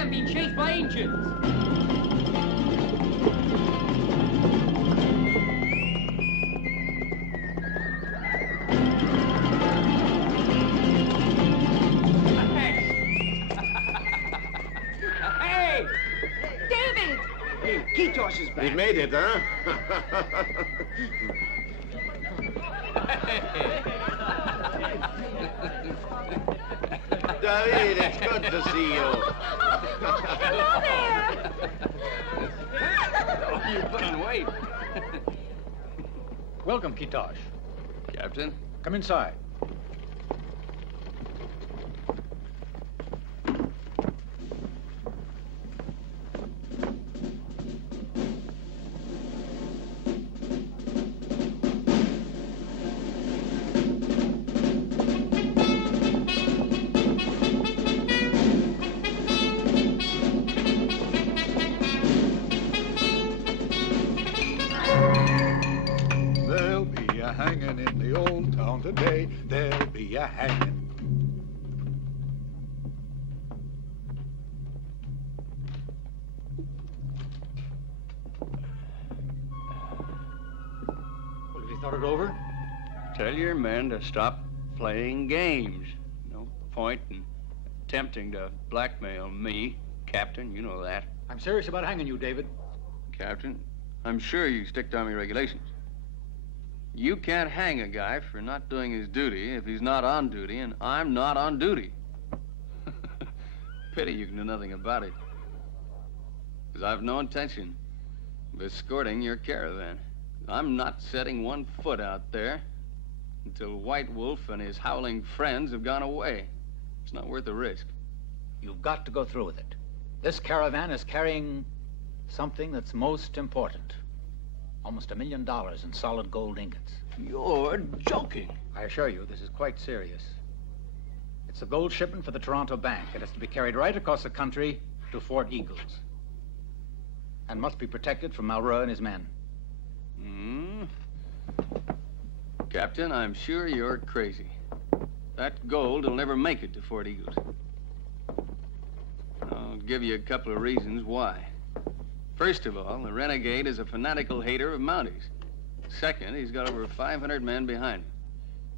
caravan being chased by Indians. Hey! David! Hey, Kitosch is back. We made it, huh? David, it's good to see you. Hello there! Oh, you put on weight. Welcome, Kitosh. Captain? Come inside. There'll be a hanging in the old town today. There'll be a hanging. Well, have you thought it over? Tell your men to stop playing games. No point in attempting to blackmail me, Captain. You know that. I'm serious about hanging you, David. Captain, I'm sure you stick to Army regulations. You can't hang a guy for not doing his duty if he's not on duty, and I'm not on duty. Pity you can do nothing about it. Because I've no intention of escorting your caravan. I'm not setting one foot out there until White Wolf and his howling friends have gone away. It's not worth the risk. You've got to go through with it. This caravan is carrying something that's most important. Almost $1 million in solid gold ingots. You're joking. I assure you, this is quite serious. It's a gold shipment for the Toronto Bank. It has to be carried right across the country to Fort Eagles. And must be protected from Malraux and his men. Captain, I'm sure you're crazy. That gold will never make it to Fort Eagles. I'll give you a couple of reasons why. First of all, the renegade is a fanatical hater of Mounties. Second, he's got over 500 men behind him.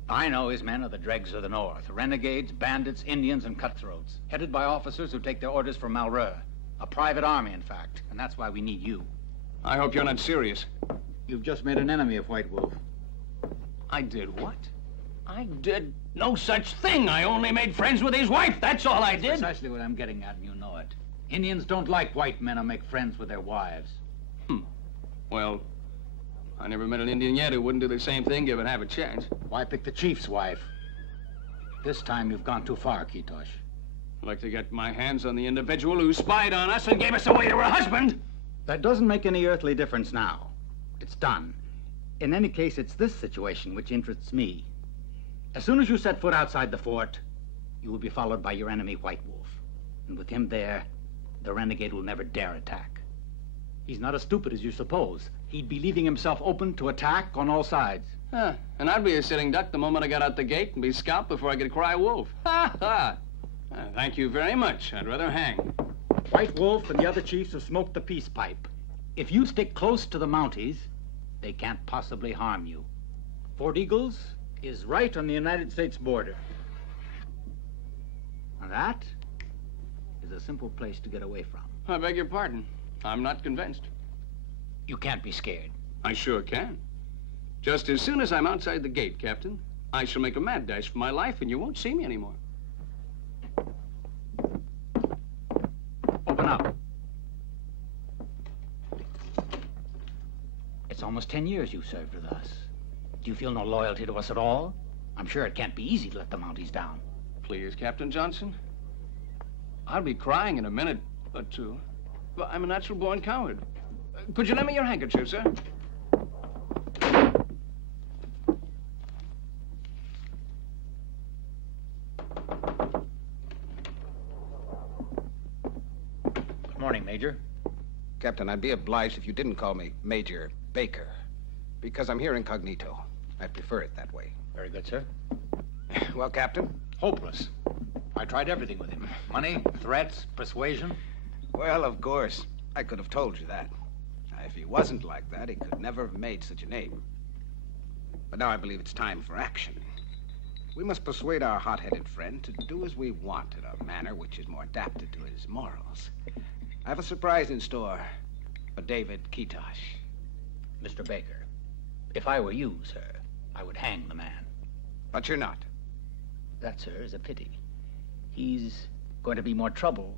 I know his men are the dregs of the North. Renegades, bandits, Indians, and cutthroats. Headed by officers who take their orders from Malraux. A private army, in fact. And that's why we need you. I hope you're not serious. You've just made an enemy of White Wolf. I did what? I did no such thing. I only made friends with his wife. That's all I did. That's precisely what I'm getting at, and you know it. Indians don't like white men who make friends with their wives. Well, I never met an Indian yet who wouldn't do the same thing given half a chance. Why pick the chief's wife? This time you've gone too far, Kitosh. I'd like to get my hands on the individual who spied on us and gave us away to her husband. That doesn't make any earthly difference now. It's done. In any case, it's this situation which interests me. As soon as you set foot outside the fort, you will be followed by your enemy, White Wolf. And with him there, the renegade will never dare attack. He's not as stupid as you suppose. He'd be leaving himself open to attack on all sides. And I'd be a sitting duck the moment I got out the gate and be scalped before I could cry wolf. Ha, ha. Thank you very much. I'd rather hang. White Wolf and the other chiefs have smoked the peace pipe. If you stick close to the Mounties, they can't possibly harm you. Fort Eagles is right on the United States border. And that is a simple place to get away from. I beg your pardon. I'm not convinced. You can't be scared. I sure can. Just as soon as I'm outside the gate, Captain, I shall make a mad dash for my life and you won't see me anymore. Open up. It's almost 10 years you've served with us. Do you feel no loyalty to us at all? I'm sure it can't be easy to let the Mounties down. Please, Captain Johnson. I'll be crying in a minute or two. But I'm a natural-born coward. Could you lend me your handkerchief, sir? Good morning, Major. Captain, I'd be obliged if you didn't call me Major Baker, because I'm here incognito. I'd prefer it that way. Very good, sir. Well, Captain? Hopeless. I tried everything with him. Money, threats, persuasion. Well, of course. I could have told you that. If he wasn't like that, he could never have made such a name. But now I believe it's time for action. We must persuade our hot-headed friend to do as we want in a manner which is more adapted to his morals. I have a surprise in store for David Kitosh. Mr. Baker, if I were you, sir, I would hang the man. But you're not. That, sir, is a pity. He's going to be more trouble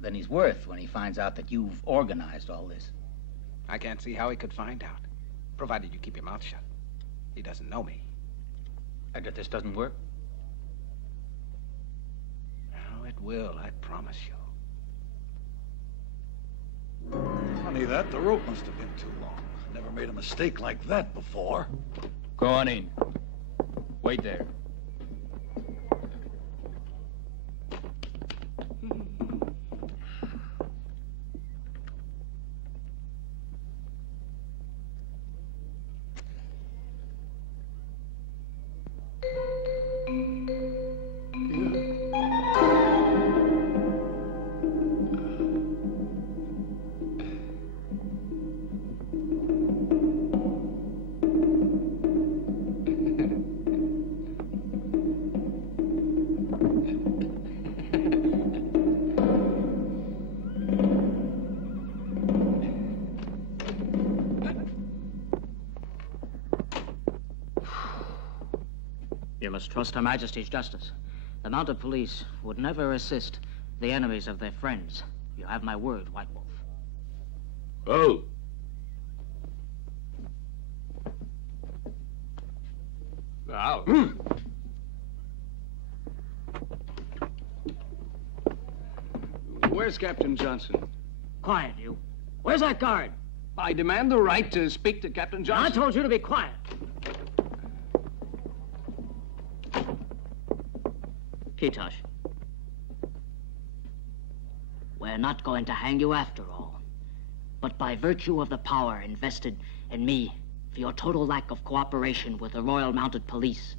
than he's worth when he finds out that you've organized all this. I can't see how he could find out, provided you keep your mouth shut. He doesn't know me. And if this doesn't work? Oh, it will, I promise you. Funny that, the rope must have been too long. Never made a mistake like that before. Go on in. Wait there. You must trust Her Majesty's justice. The mounted police would never assist the enemies of their friends. You have my word, White Wolf. Oh. Now. Where's Captain Johnson? Quiet, you. Where's that guard? I demand the right to speak to Captain Johnson. I told you to be quiet. Kitosh. We're not going to hang you after all. But by virtue of the power invested in me for your total lack of cooperation with the Royal Mounted Police,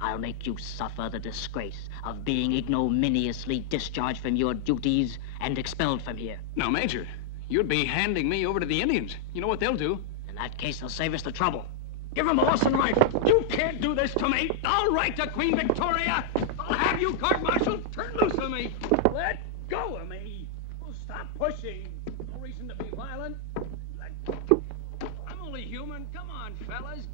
I'll make you suffer the disgrace of being ignominiously discharged from your duties and expelled from here. Now, Major, you'd be handing me over to the Indians. You know what they'll do? In that case, they'll save us the trouble. Give him a horse and rifle. You can't do this to me. I'll write to Queen Victoria. I'll have you court-martialed. Turn loose of me. Let go of me. Oh, stop pushing. No reason to be violent. I'm only human. Come on, fellas.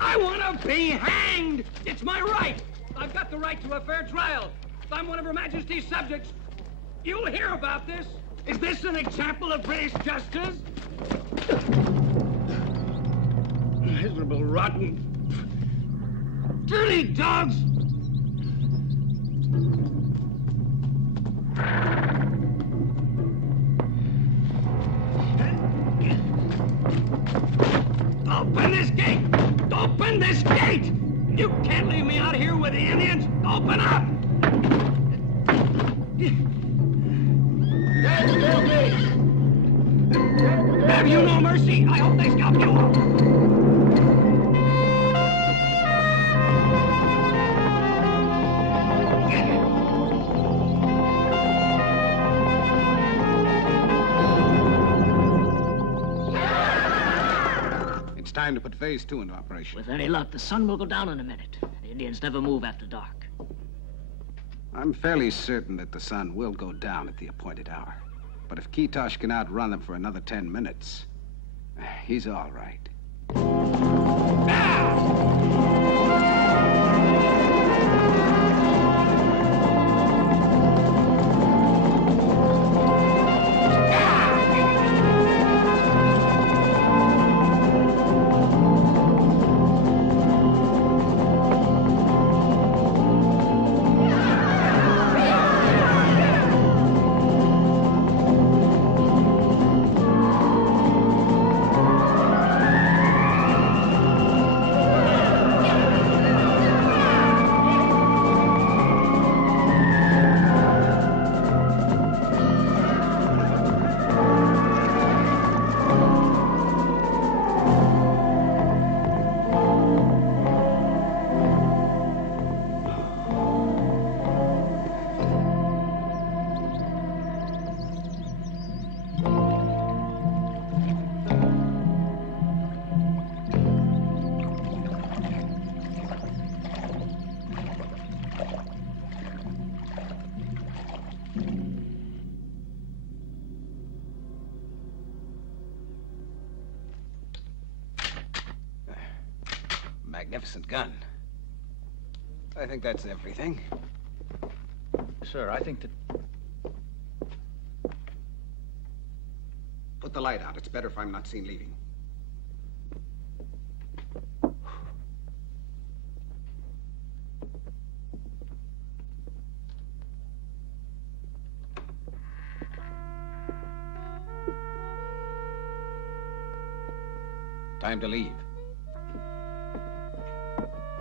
I want to be hanged. It's my right. I've got the right to a fair trial. I'm one of Her Majesty's subjects. You'll hear about this. Is this an example of British justice? Miserable, rotten, dirty dogs! Open this gate! Open this gate! You can't leave me out here with the Indians! Open up! Have you no mercy? I hope they scalp you all! Time to put phase 2 into operation. With any luck, the sun will go down in a minute. The Indians never move after dark. I'm fairly certain that the sun will go down at the appointed hour. But if Kitosh can outrun them for another 10 minutes, he's all right. magnificent gun. I think that's everything. Sir, I think that... Put the light out. It's better if I'm not seen leaving. Time to leave.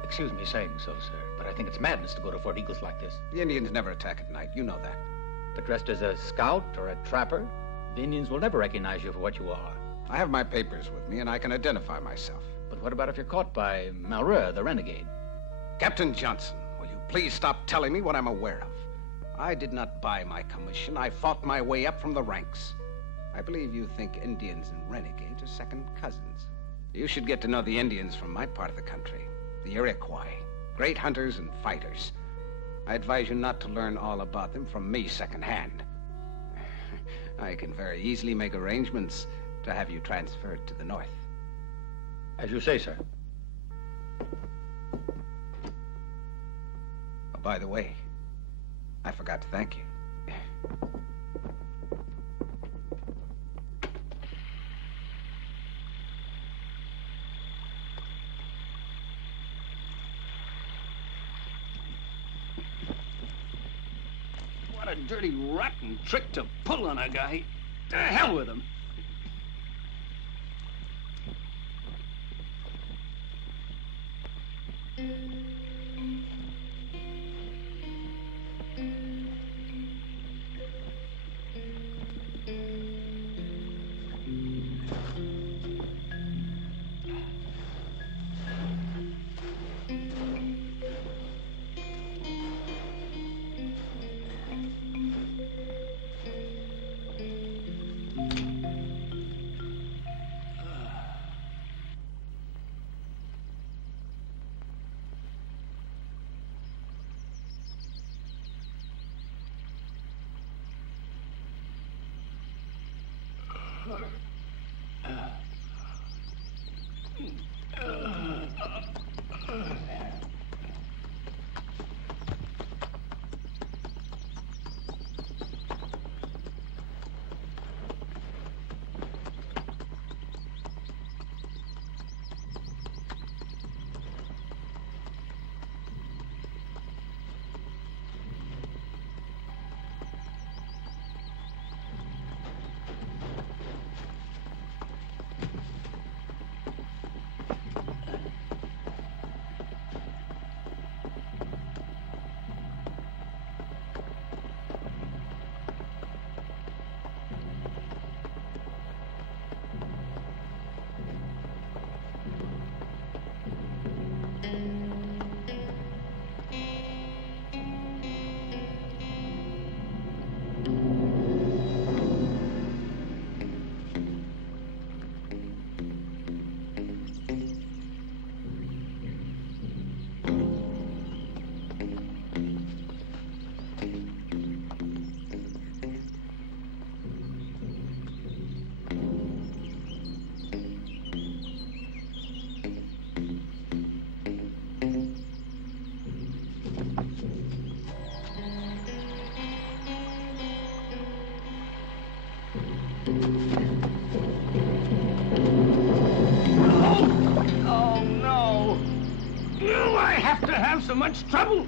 Excuse me saying so, sir, but I think it's madness to go to Fort Eagles like this. The Indians never attack at night. You know that. But dressed as a scout or a trapper, the Indians will never recognize you for what you are. I have my papers with me, and I can identify myself. But what about if you're caught by Malreux, the renegade? Captain Johnson, will you please stop telling me what I'm aware of? I did not buy my commission. I fought my way up from the ranks. I believe you think Indians and renegades are second cousins. You should get to know the Indians from my part of the country. The Iroquois, great hunters and fighters. I advise you not to learn all about them from me secondhand. I can very easily make arrangements to have you transferred to the north. As you say, sir. Oh, by the way, I forgot to thank you. What a dirty, rotten trick to pull on a guy. To hell with him. So much trouble.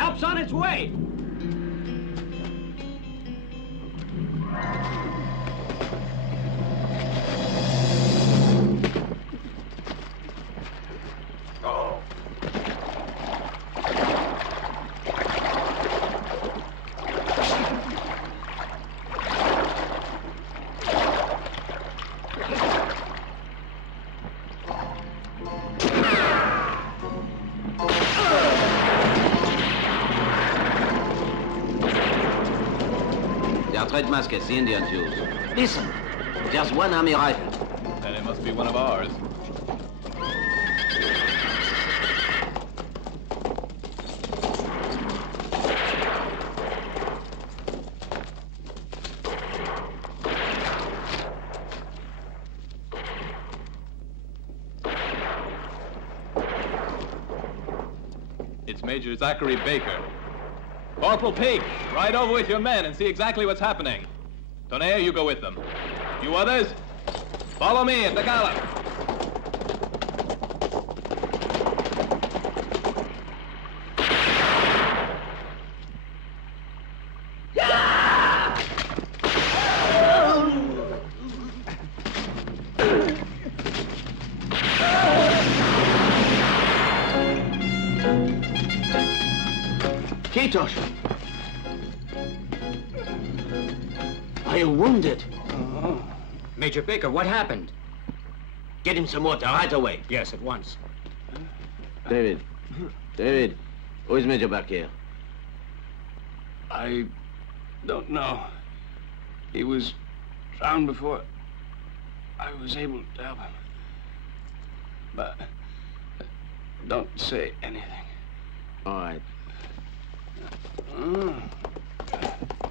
Help's on its way! Trade muskets the Indians use. Listen. Just one army rifle. Then it must be one of ours. It's Major Zachary Baker. Corporal Peake, ride over with your men and see exactly what's happening. Tonnerre, you go with them. You others, follow me at the gallop. Kitosch! Are you wounded? Major Baker, what happened? Get him some water right away. Yes, at once. David. David. Who is Major back here? I don't know. He was drowned before I was able to help him. But don't say anything. All right.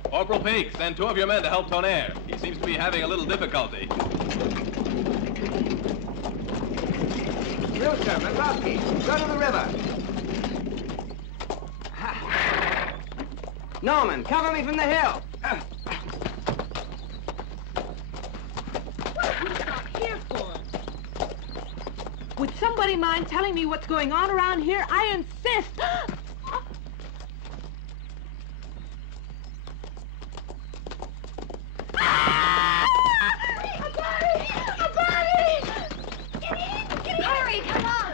Corporal Peake, send 2 of your men to help Tonnerre. He seems to be having a little difficulty. Hilton and Lulli, go to the river. Norman, cover me from the hill. What have you come here for? Would somebody mind telling me what's going on around here? I insist. Hurry, come on!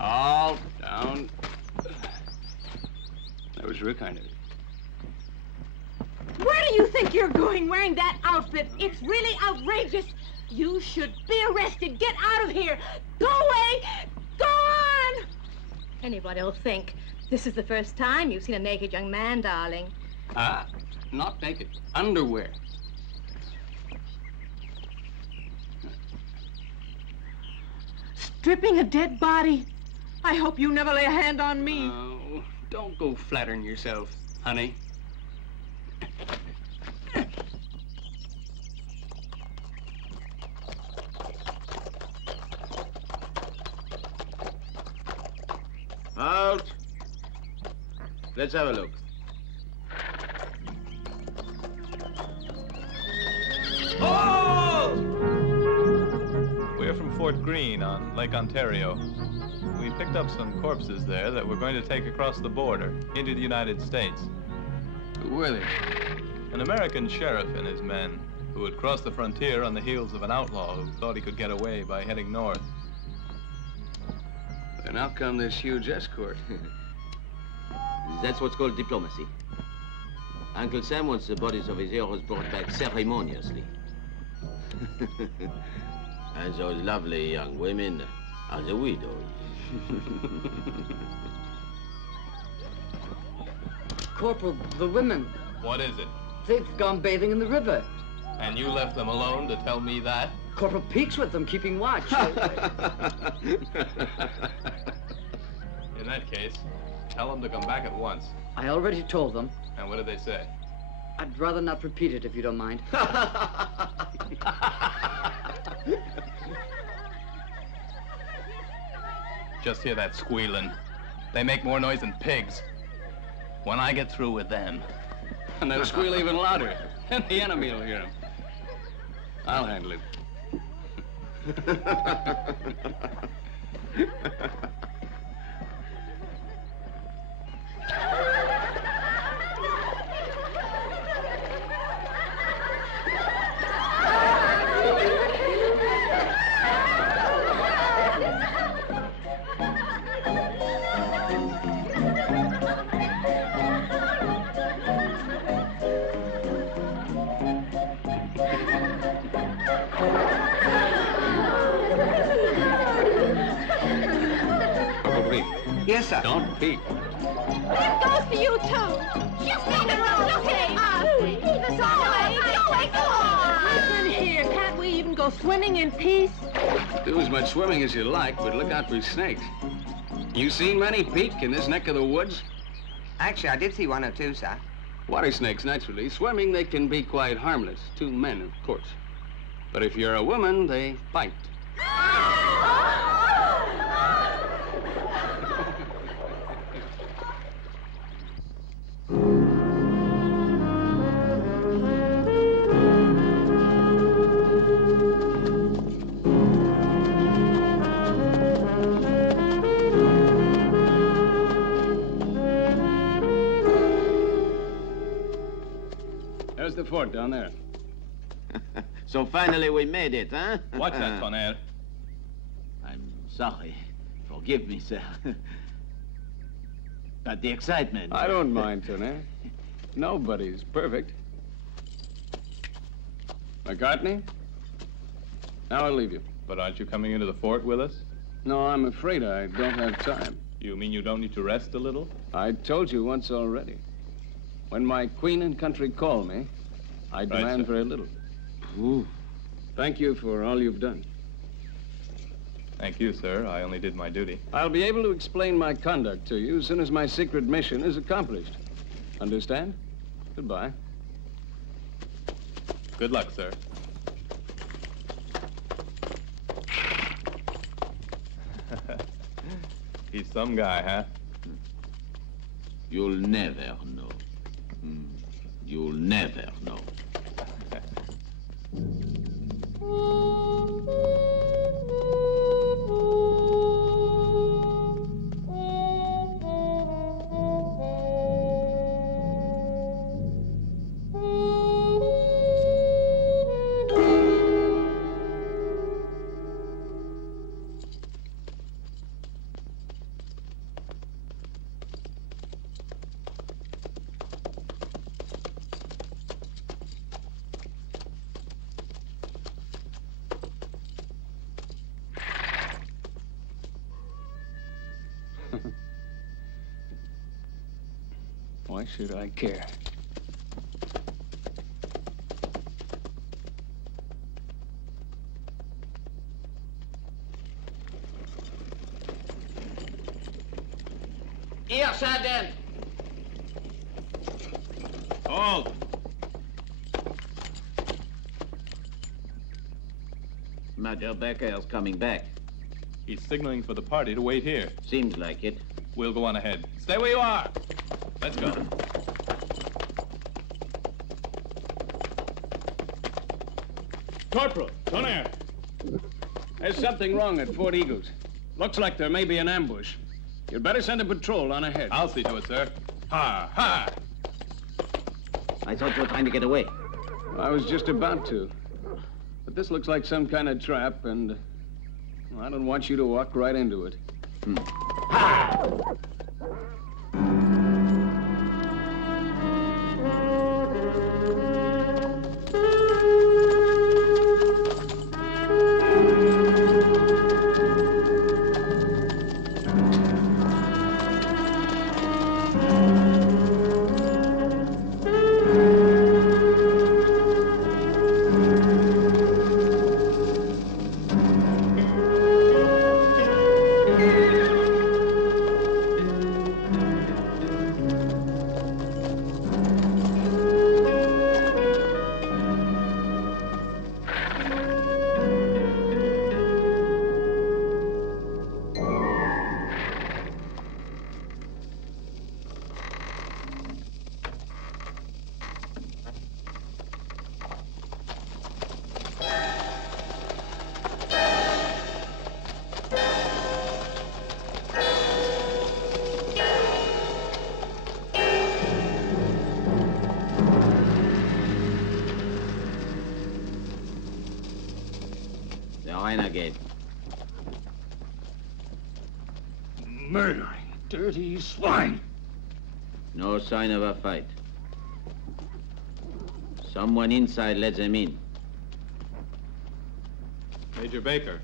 All down. That was real kind of you. Where do you think you're going wearing that outfit? It's really outrageous. You should be arrested. Get out of here. Go away. Go on. Anybody'll think. This is the first time you've seen a naked young man, darling. Not naked. Underwear. Stripping a dead body. I hope you never lay a hand on me. Oh, don't go flattering yourself, honey. Out. Let's have a look. Halt! We're from Fort Greene on Lake Ontario. We picked up some corpses there that we're going to take across the border into the United States. Who were they? An American sheriff and his men who had crossed the frontier on the heels of an outlaw who thought he could get away by heading north. And how come this huge escort? That's what's called diplomacy. Uncle Sam wants the bodies of his heroes brought back ceremoniously. And those lovely young women are the widows. Corporal, the women, What is it? they've gone bathing in the river. And you left them alone to tell me that? Corporal Peake's with them, keeping watch. In that case, tell them to come back at once. I already told them. And what did they say? I'd rather not repeat it, if you don't mind. Just hear that squealing. They make more noise than pigs. When I get through with them. And they'll squeal even louder. And the enemy will hear them. I'll handle it. Yes, sir. Don't peek. That goes for you, too. You leave it alone, okay? Leave us alone. Go on. Listen here, can't we even go swimming in peace? Do as much swimming as you like, but look out for snakes. You seen many peek in this neck of the woods? Actually, I did see one or two, sir. Water snakes, naturally. Swimming, they can be quite harmless. To men, of course. But if you're a woman, they bite. There's the fort down there. So finally we made it, huh? Watch that, Tonnerre. I'm sorry. Forgive me, sir. But the excitement... I don't mind, Tonnerre. Nobody's perfect. McCartney? Now I'll leave you. But aren't you coming into the fort with us? No, I'm afraid I don't have time. You mean you don't need to rest a little? I told you once already. When my queen and country call me, I demand very little. Ooh. Thank you for all you've done. Thank you, sir. I only did my duty. I'll be able to explain my conduct to you as soon as my secret mission is accomplished. Understand? Goodbye. Good luck, sir. He's some guy, huh? You'll never know. You'll never know. Why should I care? Here, Sergeant. Hold. Major Becker's coming back. He's signaling for the party to wait here. Seems like it. We'll go on ahead. Stay where you are. Let's go. Corporal, Tonnerre. There's something wrong at Fort Eagles. Looks like there may be an ambush. You'd better send a patrol on ahead. I'll see to it, sir. Ha, ha! I thought you were trying to get away. I was just about to. But this looks like some kind of trap, and I don't want you to walk right into it. Ha! The renegade. Murdering, dirty swine. No sign of a fight. Someone inside let them in. Major Baker.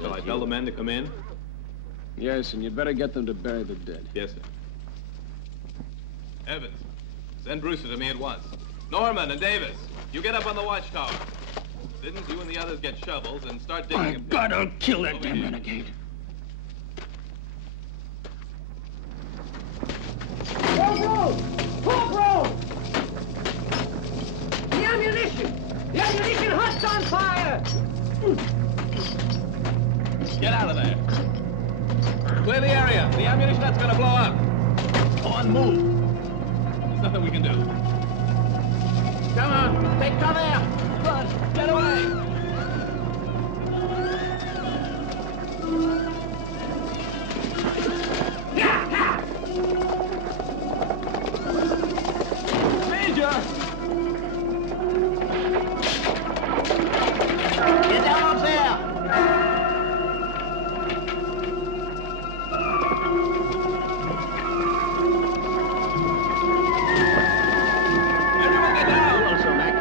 Shall I tell the men to come in? Yes, and you'd better get them to bury the dead. Yes, sir. Evans, send Brewster to me at once. Norman and Davis, you get up on the watchtower. Siddons, you and the others get shovels and start digging. My God, I'll kill that damn renegade. Corporal! The ammunition! The ammunition hut's on fire! Get out of there. Clear the area. The ammunition hut's gonna blow up. Go on, move. There's nothing we can do. Come on, take cover. Run, get away. Major! Get down up there! Everyone get down! Also, Mac.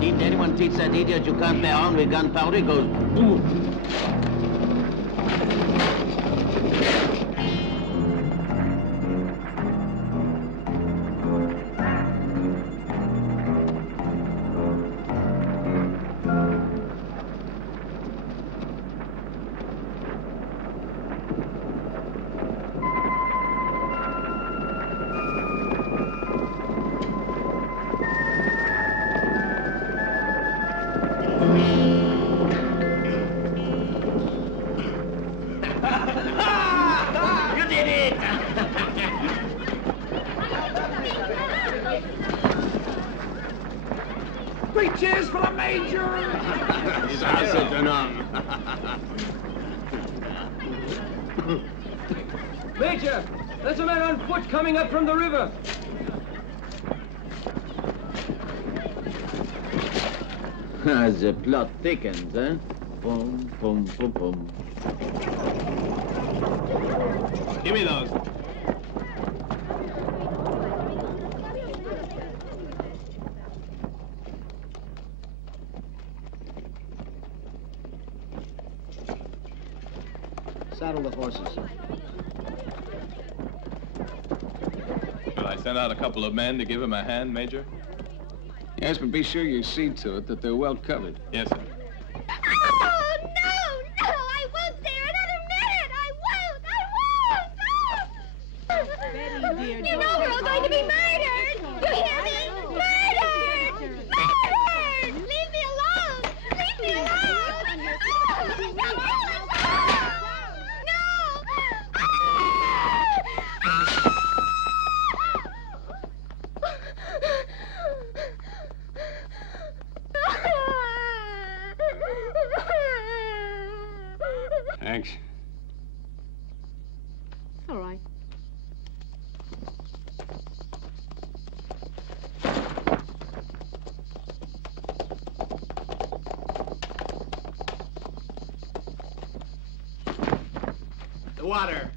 Didn't anyone teach that idiot you can't bear on with gunpowder? It goes boom. Three cheers for the Major! Major, there's a man on foot coming up from the river. The plot thickens, eh? Boom, boom, boom, boom. Give me those. Saddle the horses. Shall I send out a couple of men to give him a hand, Major? Yes, but be sure you see to it that they're well covered. Yes, sir. Oh, no! I won't stay another minute! I won't! You know we're all going to be murdered! You hear me? Murdered! Murdered! Leave me alone! Leave me alone! Thanks. It's all right. The water.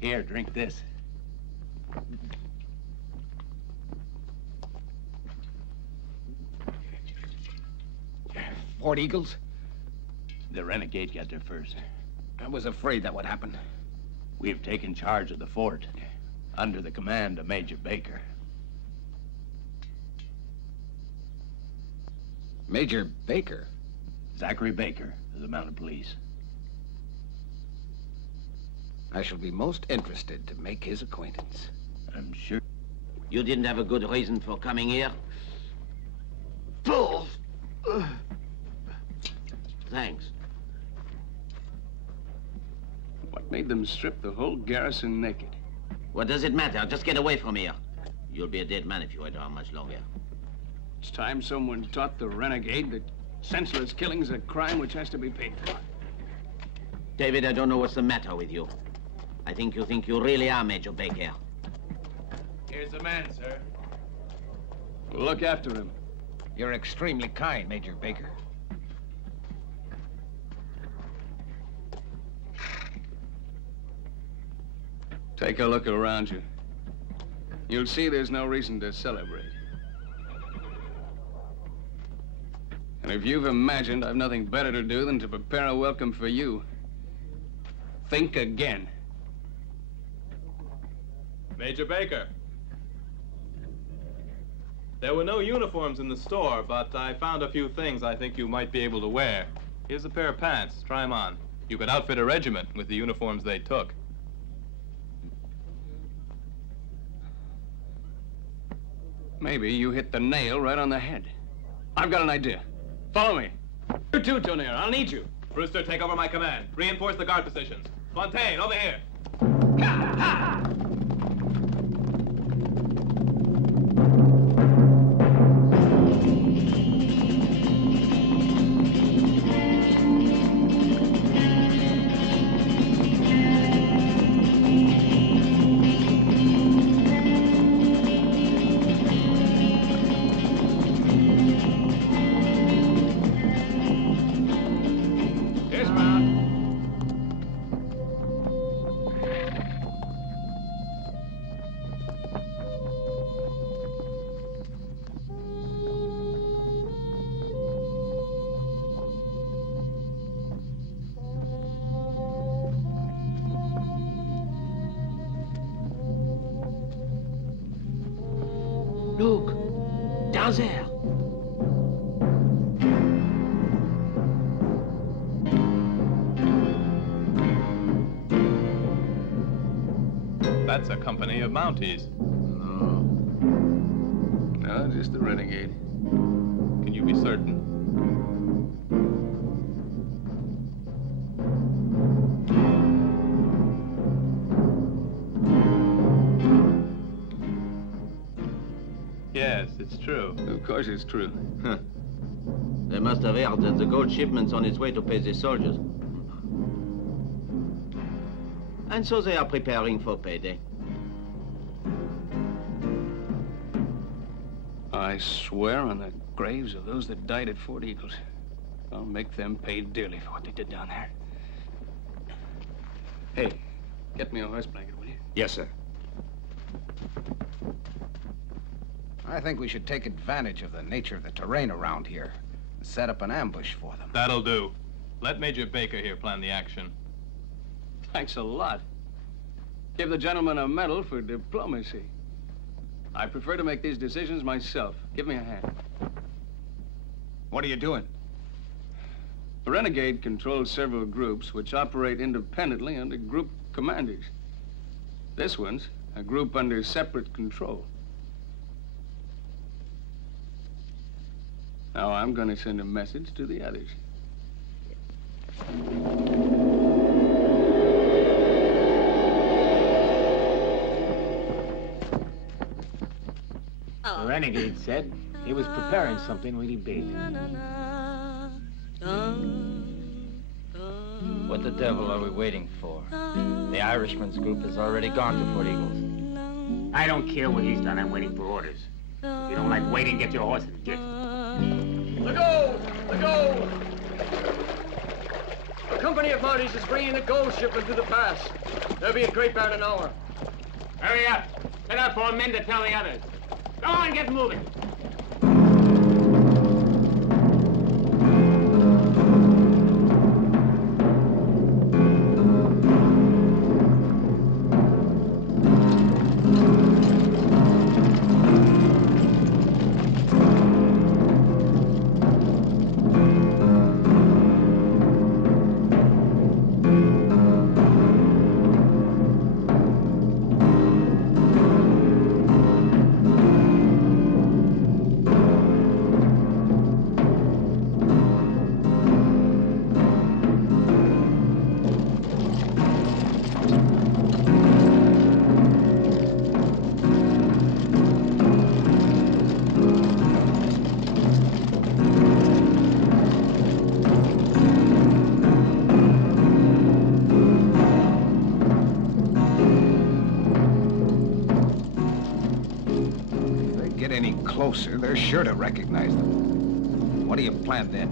Here, drink this. Fort Eagles? The renegade got there first. I was afraid that would happen. We've taken charge of the fort under the command of Major Baker. Major Baker? Zachary Baker of the Mounted Police. I shall be most interested to make his acquaintance. I'm sure. You didn't have a good reason for coming here? Thanks. What made them strip the whole garrison naked? What does it matter? Just get away from here. You'll be a dead man if you wait around much longer. It's time someone taught the renegade that senseless killing is a crime which has to be paid for. David, I don't know what's the matter with you. I think you really are Major Baker. Here's the man, sir. Look after him. You're extremely kind, Major Baker. Take a look around you. You'll see there's no reason to celebrate. And if you've imagined I've nothing better to do than to prepare a welcome for you, think again. Major Baker. There were no uniforms in the store, but I found a few things I think you might be able to wear. Here's a pair of pants. Try them on. You could outfit a regiment with the uniforms they took. Maybe you hit the nail right on the head. I've got an idea. Follow me. You too, Tonnerre. I'll need you. Brewster, take over my command. Reinforce the guard positions. Fontaine, over here. Look, down there. That's a company of mounties. No, just the renegade. Can you be certain? Yes, it's true. Of course it's true. Huh. They must have heard that the gold shipment's on its way to pay the soldiers. And so they are preparing for payday. I swear on the graves of those that died at Fort Eagles, I'll make them pay dearly for what they did down there. Hey, get me a horse blanket, will you? Yes, sir. I think we should take advantage of the nature of the terrain around here and set up an ambush for them. That'll do. Let Major Baker here plan the action. Thanks a lot. Give the gentleman a medal for diplomacy. I prefer to make these decisions myself. Give me a hand. What are you doing? The renegade controls several groups which operate independently under group commanders. This one's a group under separate control. Now I'm going to send a message to the others. The renegade said he was preparing something really big. What the devil are we waiting for? The Irishman's group has already gone to Fort Eagles. I don't care what he's done. I'm waiting for orders. If you don't like waiting, get your horses. Get. The gold! The gold! A company of mounties is bringing a gold shipment through the pass. They'll be at Great Barn in an hour. Hurry up. Set up 4 men to tell the others. Go on, get moving. get any closer, they're sure to recognize them. What do you plan then?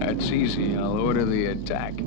That's easy. I'll order the attack.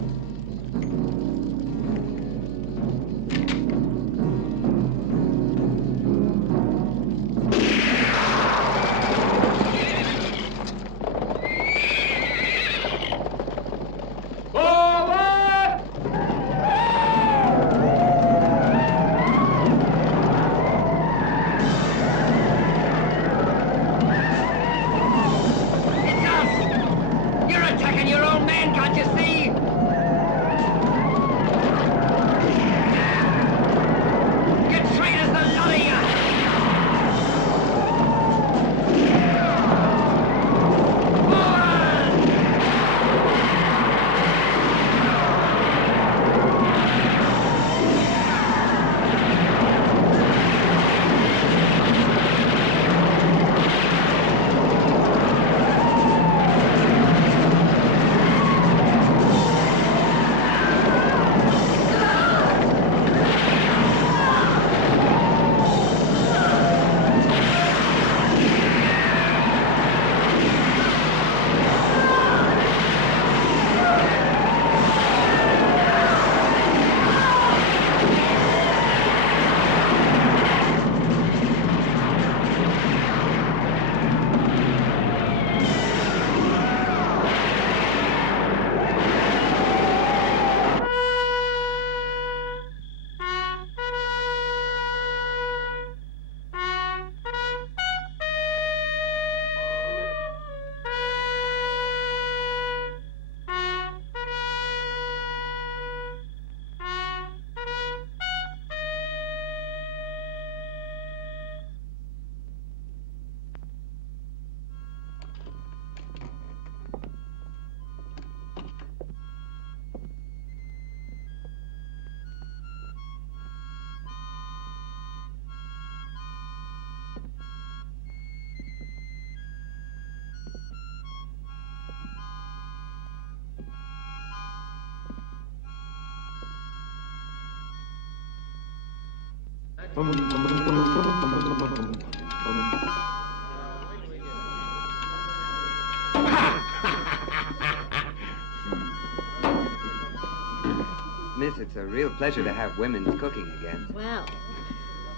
Miss, it's a real pleasure to have women's cooking again. Well,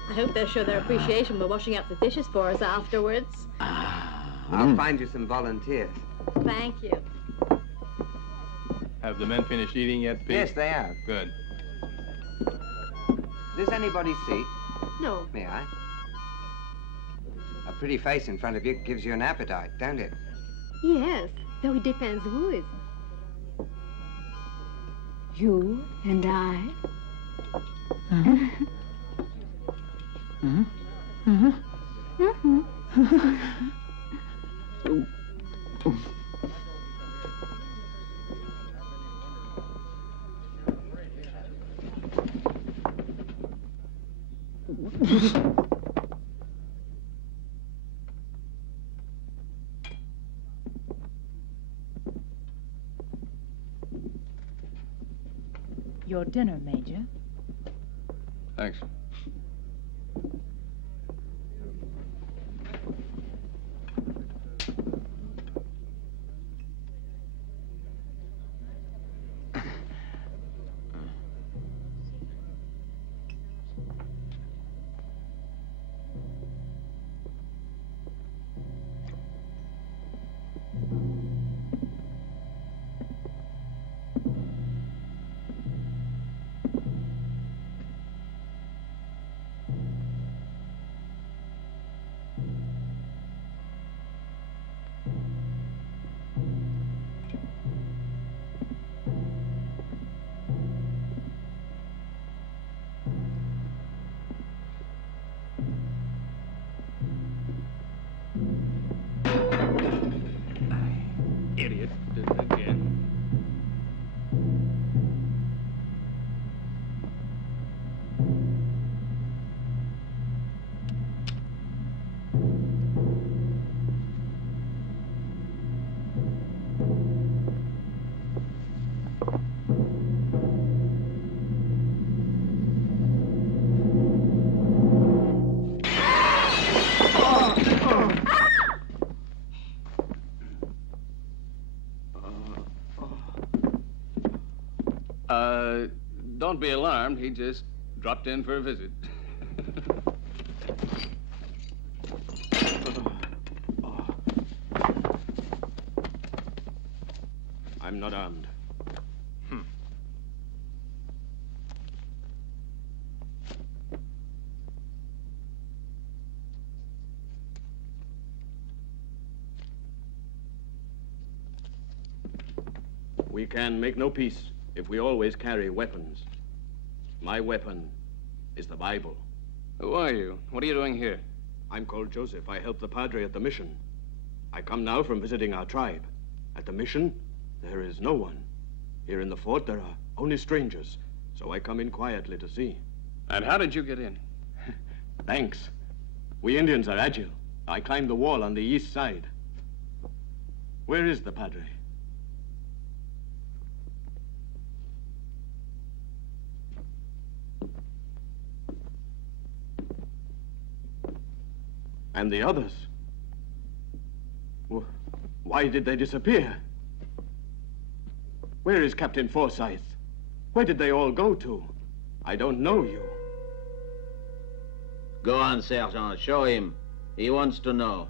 I hope they'll show their appreciation by washing up the dishes for us afterwards. I'll find you some volunteers. Thank you. Have the men finished eating yet, Pete? Yes, they have. Good. Does anybody see? No. May I? A pretty face in front of you gives you an appetite, don't it? Yes, though it depends whose. You and I. Your dinner, Major. Thanks. Idiot. Did it again. don't be alarmed. He just dropped in for a visit. I'm not armed. We can make no peace if we always carry weapons. My weapon is the Bible. Who are you? What are you doing here? I'm called Joseph. I help the Padre at the mission. I come now from visiting our tribe. At the mission, there is no one. Here in the fort, there are only strangers. So I come in quietly to see. And how did you get in? Thanks. We Indians are agile. I climbed the wall on the east side. Where is the Padre? And the others? Why did they disappear? Where is Captain Forsyth? Where did they all go to? I don't know you. Go on, Sergeant. Show him. He wants to know.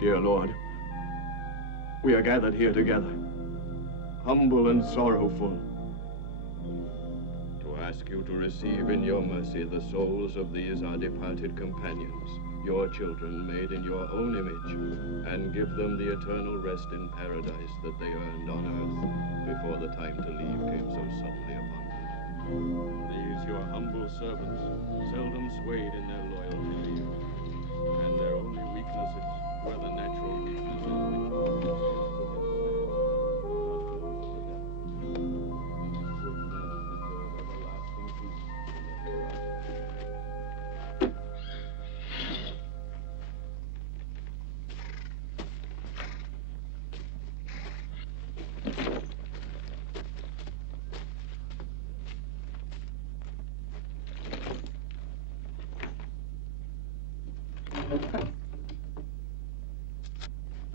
Dear Lord, we are gathered here together, humble and sorrowful, to ask you to receive in your mercy the souls of these our departed companions, your children made in your own image, and give them the eternal rest in paradise that they earned on earth before the time to leave came so suddenly upon them. These your humble servants, seldom swayed in their loyalty to you, and their only weaknesses were the natural weaknesses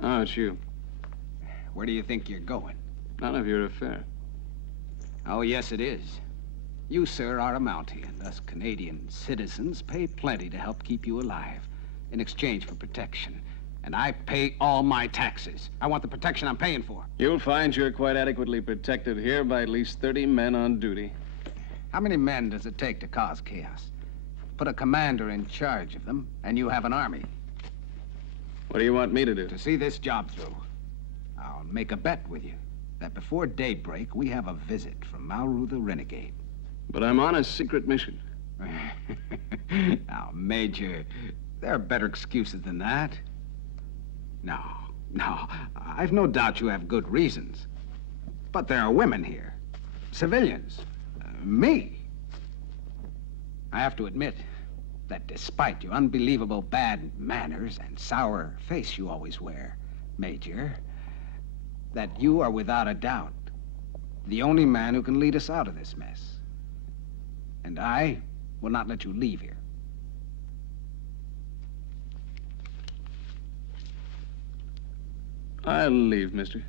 Oh, it's you. Where do you think you're going? None of your affair. Oh, yes, it is. You, sir, are a mountie, and us Canadian citizens pay plenty to help keep you alive in exchange for protection. And I pay all my taxes. I want the protection I'm paying for. You'll find you're quite adequately protected here by at least 30 men on duty. How many men does it take to cause chaos? Put a commander in charge of them, and you have an army. What do you want me to do? To see this job through, I'll make a bet with you that before daybreak, we have a visit from Mauru the Renegade. But I'm on a secret mission. Now, Major, there are better excuses than that. No, I've no doubt you have good reasons. But there are women here, civilians, me. I have to admit that despite your unbelievable bad manners and sour face you always wear, Major, that you are without a doubt the only man who can lead us out of this mess. And I will not let you leave here. I'll leave, mister.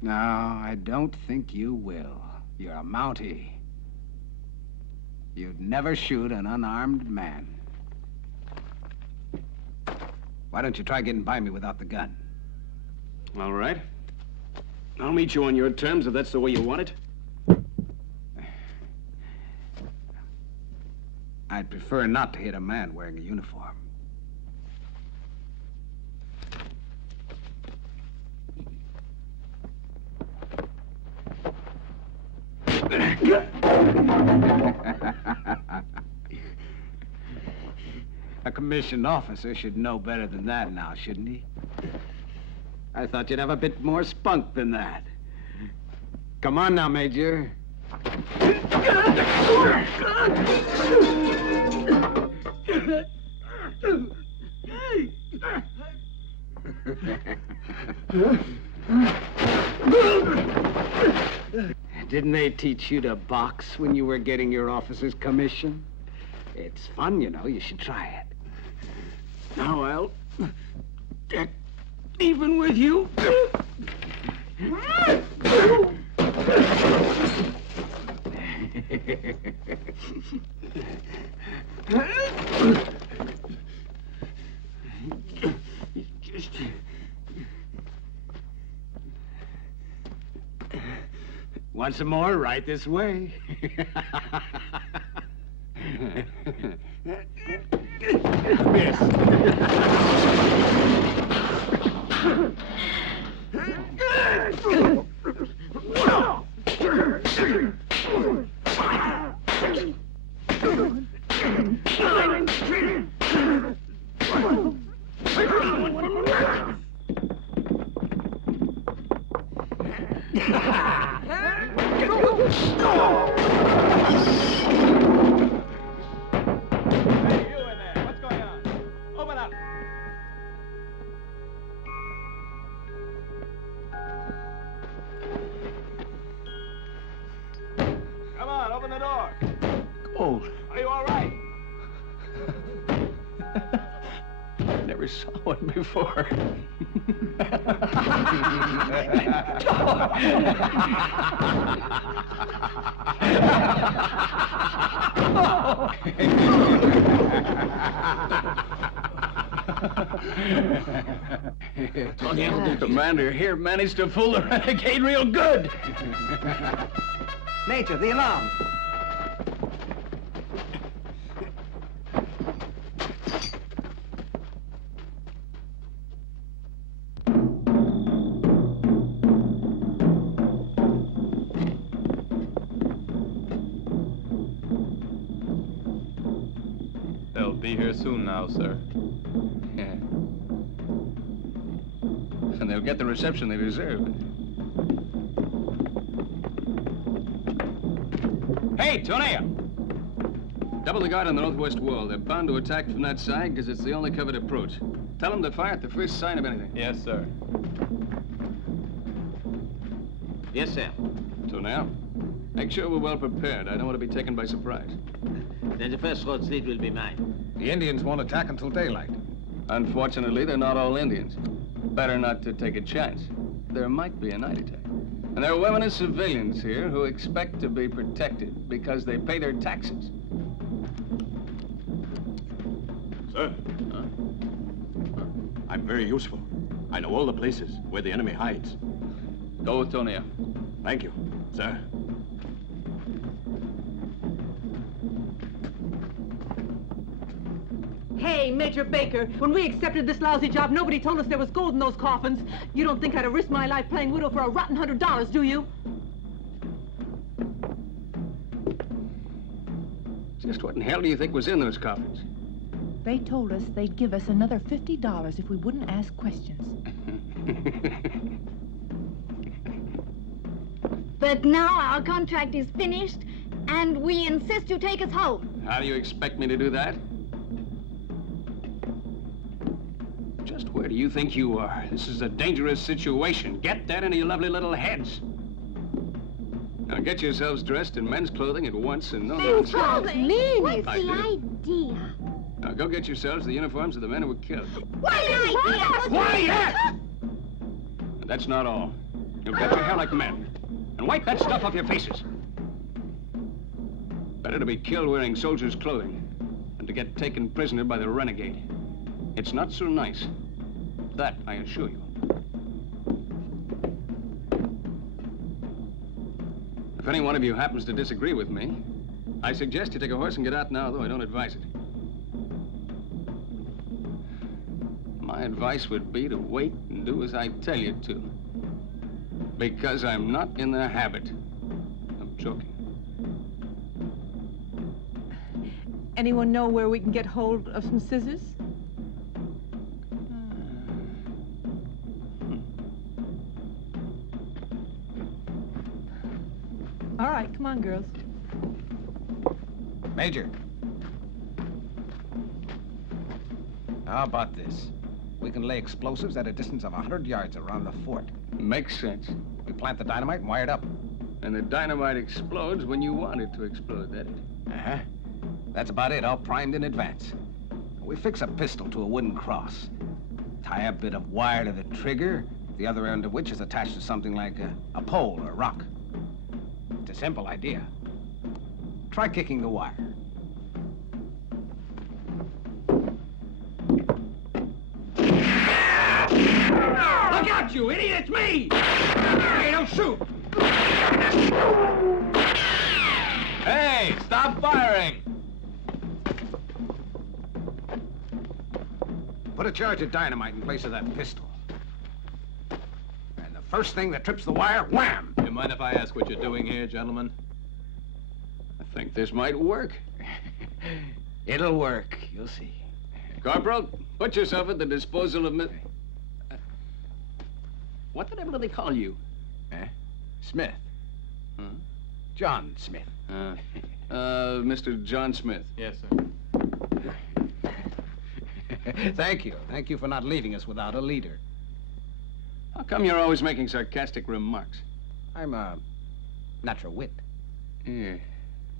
No, I don't think you will. You're a mountie. You'd never shoot an unarmed man. Why don't you try getting by me without the gun? All right. I'll meet you on your terms if that's the way you want it. I'd prefer not to hit a man wearing a uniform. A commissioned officer should know better than that now, shouldn't he? I thought you'd have a bit more spunk than that. Come on now, Major. Didn't they teach you to box when you were getting your officer's commission? It's fun, you know. You should try it. Now I'll get even with you. Want some more? Right this way. Miss. Before. Commander here managed to fool the renegade real good. Major, the alarm. Be here soon now, sir. Yeah. And they'll get the reception they deserve. Hey, Tonea! Double the guard on the northwest wall. They're bound to attack from that side because it's the only covered approach. Tell them to fire at the first sign of anything. Yes, sir. Yes, sir. Tonea, make sure we're well prepared. I don't want to be taken by surprise. Then the first road lead will be mine. The Indians won't attack until daylight. Unfortunately, they're not all Indians. Better not to take a chance. There might be a night attack. And there are women and civilians here who expect to be protected because they pay their taxes. Sir? Huh? I'm very useful. I know all the places where the enemy hides. Go with Tonea. Thank you, sir. Hey, Major Baker, when we accepted this lousy job, nobody told us there was gold in those coffins. You don't think I'd have risked my life playing widow for a rotten $100, do you? Just what in hell do you think was in those coffins? They told us they'd give us another $50 if we wouldn't ask questions. But now our contract is finished, and we insist you take us home. How do you expect me to do that? Just where do you think you are? This is a dangerous situation. Get that into your lovely little heads. Now get yourselves dressed in men's clothing at once and no nonsense. What's the idea? Now go get yourselves the uniforms of the men who were killed. Quiet! And that's not all. You'll cut your hair like men. And wipe that stuff off your faces. Better to be killed wearing soldiers' clothing than to get taken prisoner by the renegade. It's not so nice. That, I assure you. If any one of you happens to disagree with me, I suggest you take a horse and get out now, though I don't advise it. My advice would be to wait and do as I tell you to. Because I'm not in the habit of joking. Anyone know where we can get hold of some scissors? All right, come on, girls. Major. How about this? We can lay explosives at a distance of 100 yards around the fort. Makes sense. We plant the dynamite and wire it up. And the dynamite explodes when you want it to explode, that it? Uh-huh. That's about it, all primed in advance. We fix a pistol to a wooden cross. Tie a bit of wire to the trigger, the other end of which is attached to something like a pole or a rock. It's a simple idea. Try kicking the wire. Look out, you idiot! It's me! Hey, don't shoot! Hey, stop firing! Put a charge of dynamite in place of that pistol. And the first thing that trips the wire, wham! You mind if I ask what you're doing here, gentlemen? I think this might work. It'll work. You'll see. Corporal, put yourself at the disposal of what the devil do they call you? Smith. Huh? John Smith. Mr. John Smith. Yes, sir. Thank you. Thank you for not leaving us without a leader. How come you're always making sarcastic remarks? I'm a natural wit. Yeah.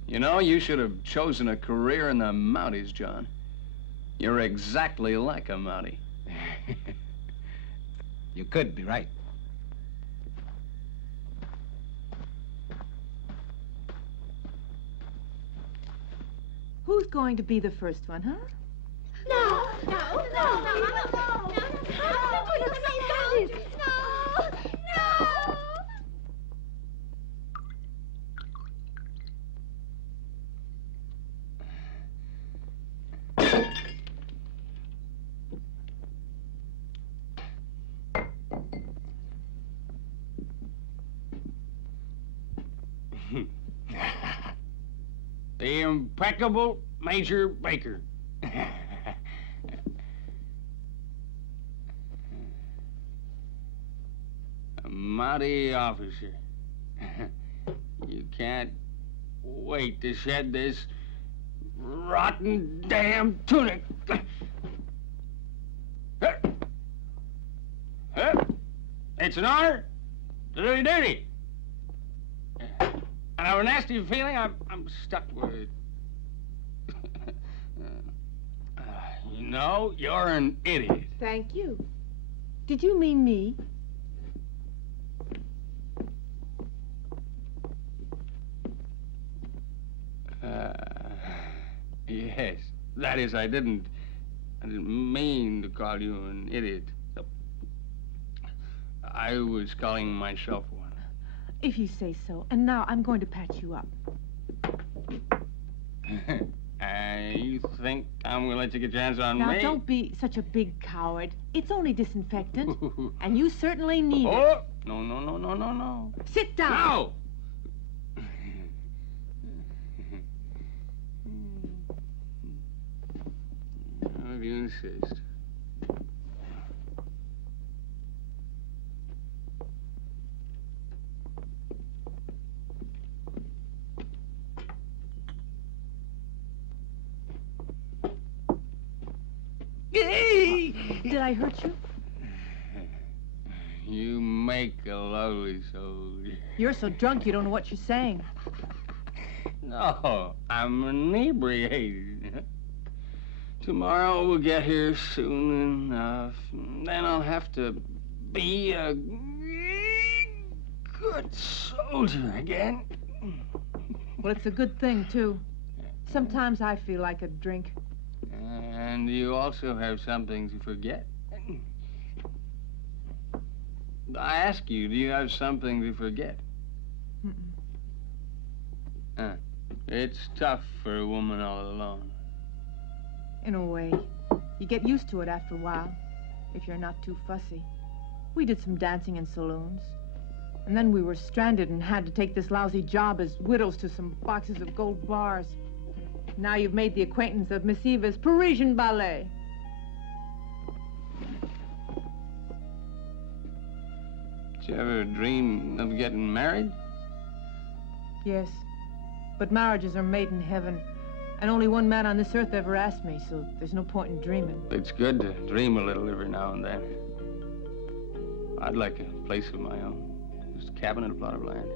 You know, you should have chosen a career in the Mounties, John. You're exactly like a Mountie. You could be right. Who's going to be the first one, huh? No, no, no, no, no, no, no, no. The impeccable Major Baker. A Mountie officer. You can't wait to shed this rotten damn tunic. It's an honor to do your duty. I have a nasty feeling I'm stuck with it. You know, you're an idiot. Thank you. Did you mean me? Yes. That is, I didn't mean to call you an idiot. I was calling myself one. If you say so. And now I'm going to patch you up. You think I'm gonna let you get your hands on now, me? Now, don't be such a big coward. It's only disinfectant, and you certainly need it. Oh! No, no, no, no, no, no. Sit down. No! If you insist. Did I hurt you? You make a lovely soldier. You're so drunk you don't know what you're saying. No, I'm inebriated. Tomorrow we'll get here soon enough. Then I'll have to be a good soldier again. Well, it's a good thing, too. Sometimes I feel like a drink. And you also have something to forget. I ask you, do you have something to forget? It's tough for a woman all alone. In a way. You get used to it after a while, if you're not too fussy. We did some dancing in saloons. And then we were stranded and had to take this lousy job as widows to some boxes of gold bars. Now you've made the acquaintance of Miss Eva's Parisian ballet. Did you ever dream of getting married? Yes, but marriages are made in heaven, and only one man on this earth ever asked me, so there's no point in dreaming. It's good to dream a little every now and then. I'd like a place of my own. Just a cabin and a plot of land.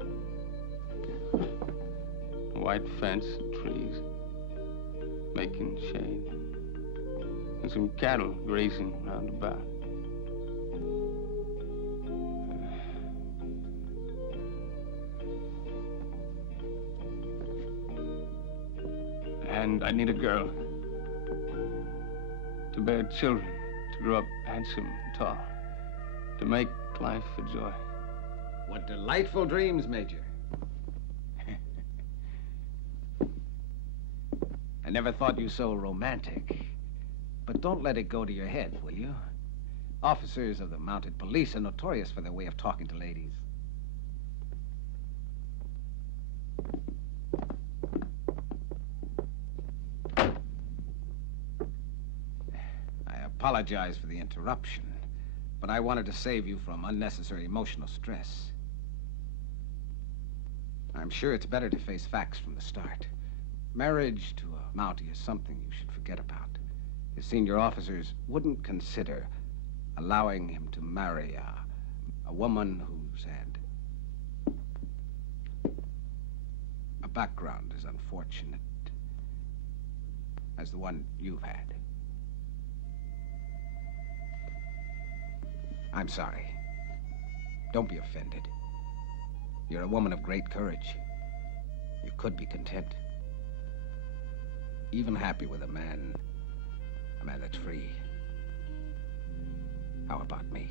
A white fence and trees, making shade. And some cattle grazing round about. And I need a girl to bear children, to grow up handsome and tall, to make life a joy. What delightful dreams, Major. I never thought you so romantic. But don't let it go to your head, will you? Officers of the mounted police are notorious for their way of talking to ladies. I apologize for the interruption, but I wanted to save you from unnecessary emotional stress. I'm sure it's better to face facts from the start. Marriage to a mountie is something you should forget about. His senior officers wouldn't consider allowing him to marry a woman who's had a background as unfortunate as the one you've had. I'm sorry. Don't be offended. You're a woman of great courage. You could be content. Even happy with a man that's free. How about me?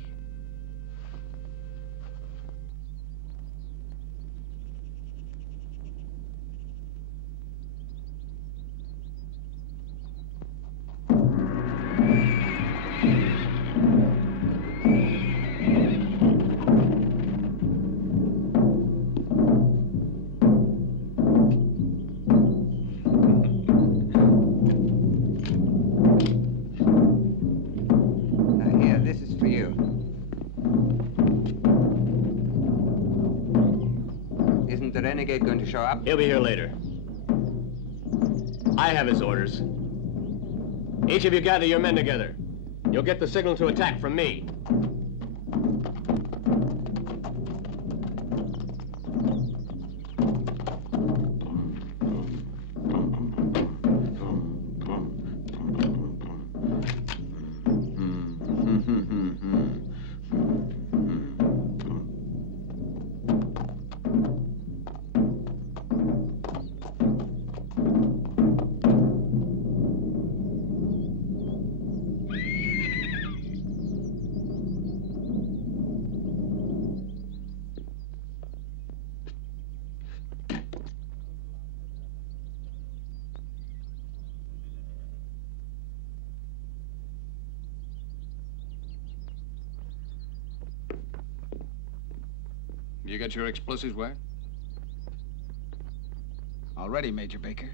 Renegade going to show up? He'll be here later. I have his orders. Each of you gather your men together. You'll get the signal to attack from me. You got your explosives where? All ready, Major Baker.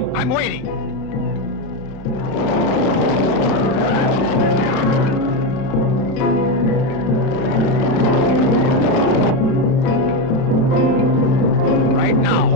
moving! I'm waiting! Right now!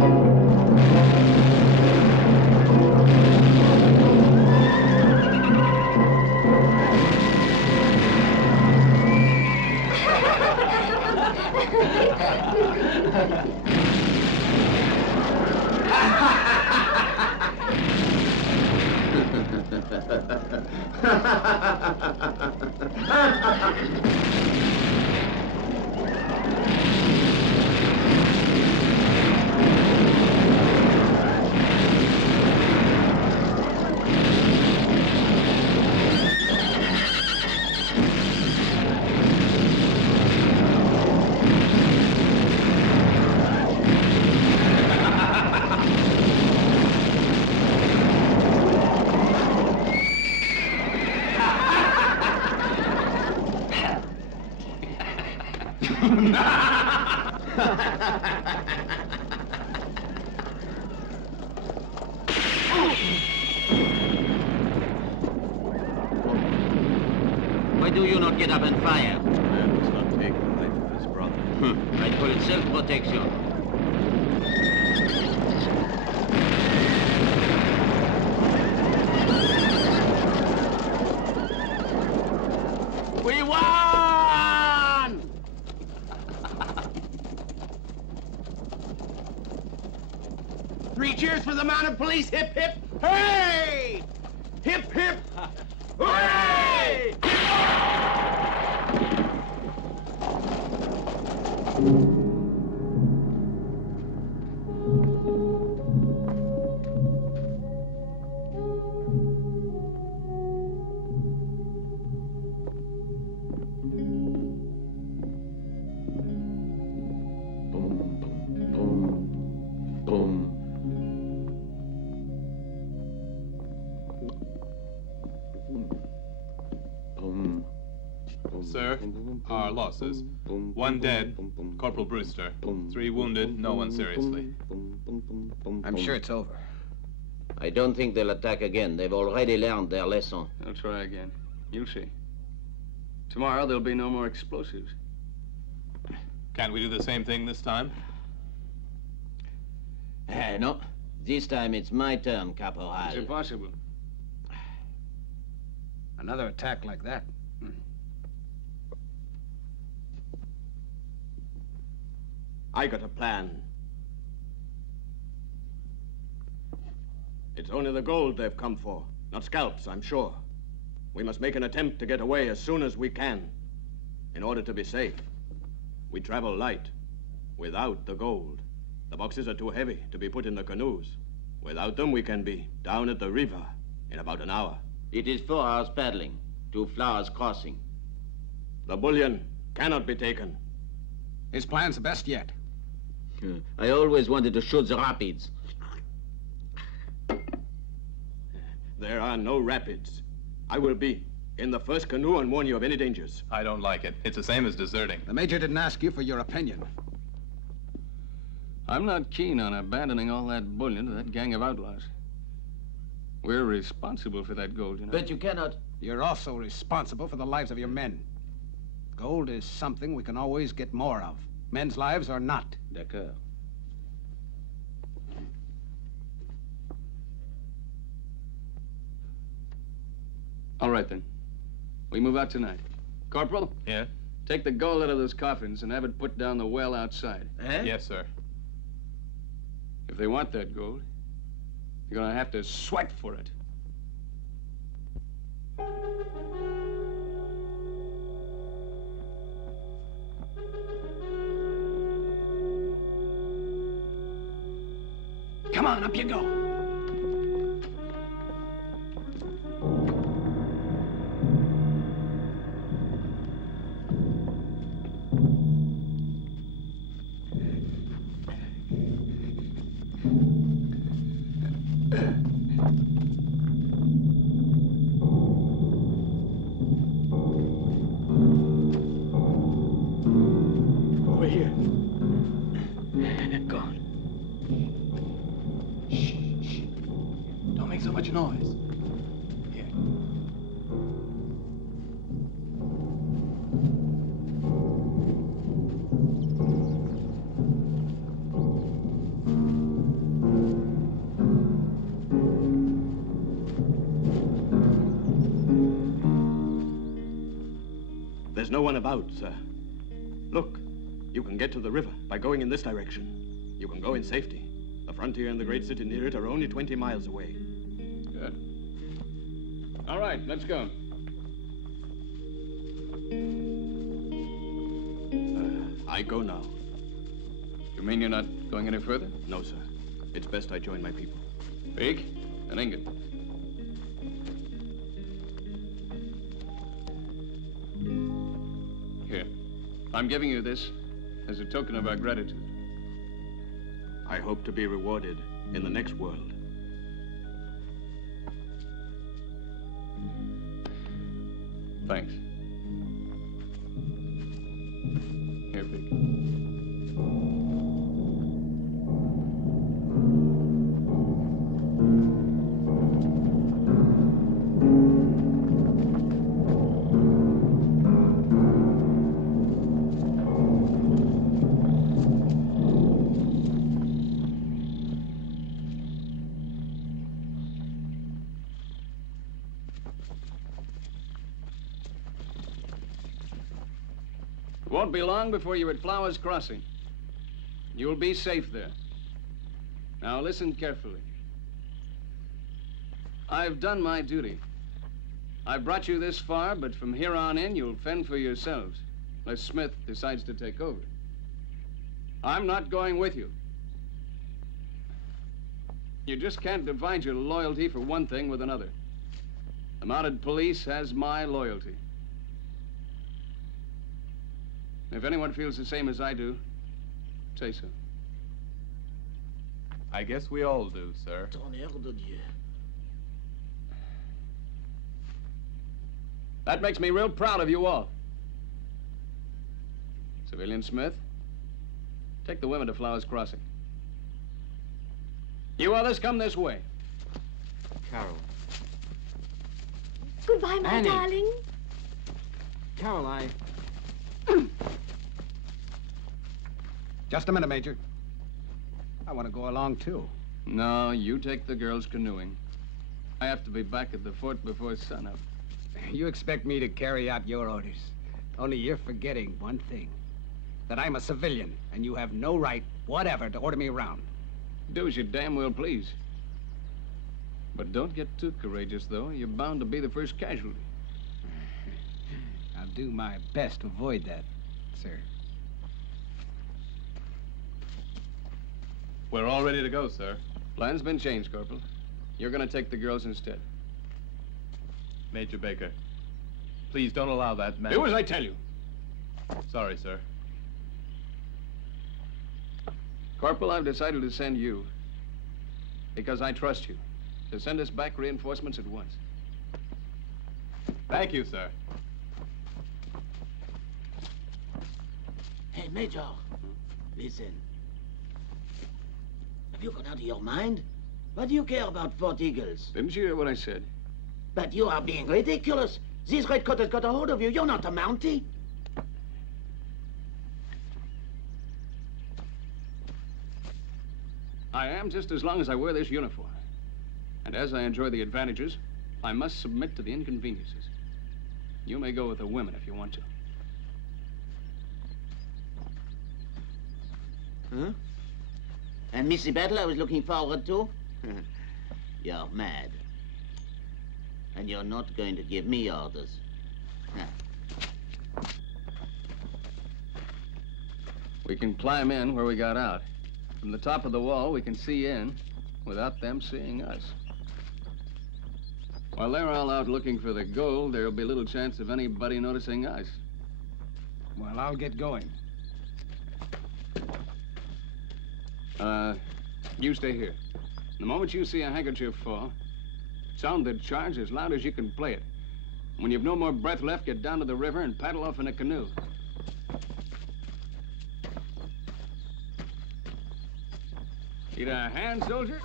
Why do you not get up and fire? Man does not take the life of his brother. I call it self-protection. We won! 3 cheers for the mounted police. Hip, hip, hooray! Hip, hip, hooray! Sir, our losses. 1 dead, Corporal Brewster. 3 wounded, no one seriously. I'm sure it's over. I don't think they'll attack again. They've already learned their lesson. They'll try again. You'll see. Tomorrow there'll be no more explosives. Can't we do the same thing this time? No. This time it's my turn, Caporal. It's impossible. Another attack like that. I got a plan. It's only the gold they've come for, not scalps, I'm sure. We must make an attempt to get away as soon as we can, in order to be safe. We travel light, without the gold. The boxes are too heavy to be put in the canoes. Without them, we can be down at the river in about an hour. It is 4 hours paddling, 2 flowers crossing. The bullion cannot be taken. His plan's the best yet. I always wanted to shoot the rapids. There are no rapids. I will be in the first canoe and warn you of any dangers. I don't like it. It's the same as deserting. The Major didn't ask you for your opinion. I'm not keen on abandoning all that bullion to that gang of outlaws. We're responsible for that gold, you know. But you cannot... You're also responsible for the lives of your men. Gold is something we can always get more of. Men's lives are not. D'accord. All right, then. We move out tonight. Corporal? Yeah? Take the gold out of those coffins and have it put down the well outside. Yes, sir. If they want that gold, you're gonna have to sweat for it. Come on, up you go. Over here. Go on. make so much noise. Here. There's no one about, sir. Look, you can get to the river by going in this direction. You can go in safety. The frontier and the great city near it are only 20 miles away. Good. All right, let's go. I go now. You mean you're not going any further? No, sir. It's best I join my people. Speak, an ingot. Here. I'm giving you this as a token of our gratitude. I hope to be rewarded in the next world. Thanks. Here, Pig. Won't be long before you're at Flowers Crossing. You'll be safe there. Now listen carefully. I've done my duty. I've brought you this far, but from here on in, you'll fend for yourselves, unless Smith decides to take over. I'm not going with you. You just can't divide your loyalty for one thing with another. The mounted police has my loyalty. If anyone feels the same as I do, say so. I guess we all do, sir. Tonnerre de Dieu. That makes me real proud of you all. Civilian Smith, take the women to Flowers Crossing. You others, come this way. Carol. Goodbye, my Annie. darling. Carol, Just a minute, Major. I want to go along, too. No, you take the girls canoeing. I have to be back at the fort before sunup. You expect me to carry out your orders. Only you're forgetting one thing. That I'm a civilian, and you have no right, whatever, to order me around. Do as you damn well please. But don't get too courageous, though. You're bound to be the first casualty. I'll do my best to avoid that, sir. We're all ready to go, sir. Plan's been changed, Corporal. You're gonna take the girls instead. Major Baker, please don't allow that man... Do as I tell you. Sorry, sir. Corporal, I've decided to send you, because I trust you, to send us back reinforcements at once. Thank you, sir. Hey, Major, listen. Have you gone out of your mind? What do you care about Fort Eagles? Didn't you hear what I said? But you are being ridiculous. These redcoats got a hold of you. You're not a mountie. I am, just as long as I wear this uniform. And as I enjoy the advantages, I must submit to the inconveniences. You may go with the women if you want to. Huh? And Missy Battle I was looking forward to? You're mad. And you're not going to give me orders. Huh. We can climb in where we got out. From the top of the wall, we can see in without them seeing us. While they're all out looking for the gold, there'll be little chance of anybody noticing us. Well, I'll get going. You stay here. The moment you see a handkerchief fall, sound the charge as loud as you can play it. When you've no more breath left, get down to the river and paddle off in a canoe. Need a hand, soldier?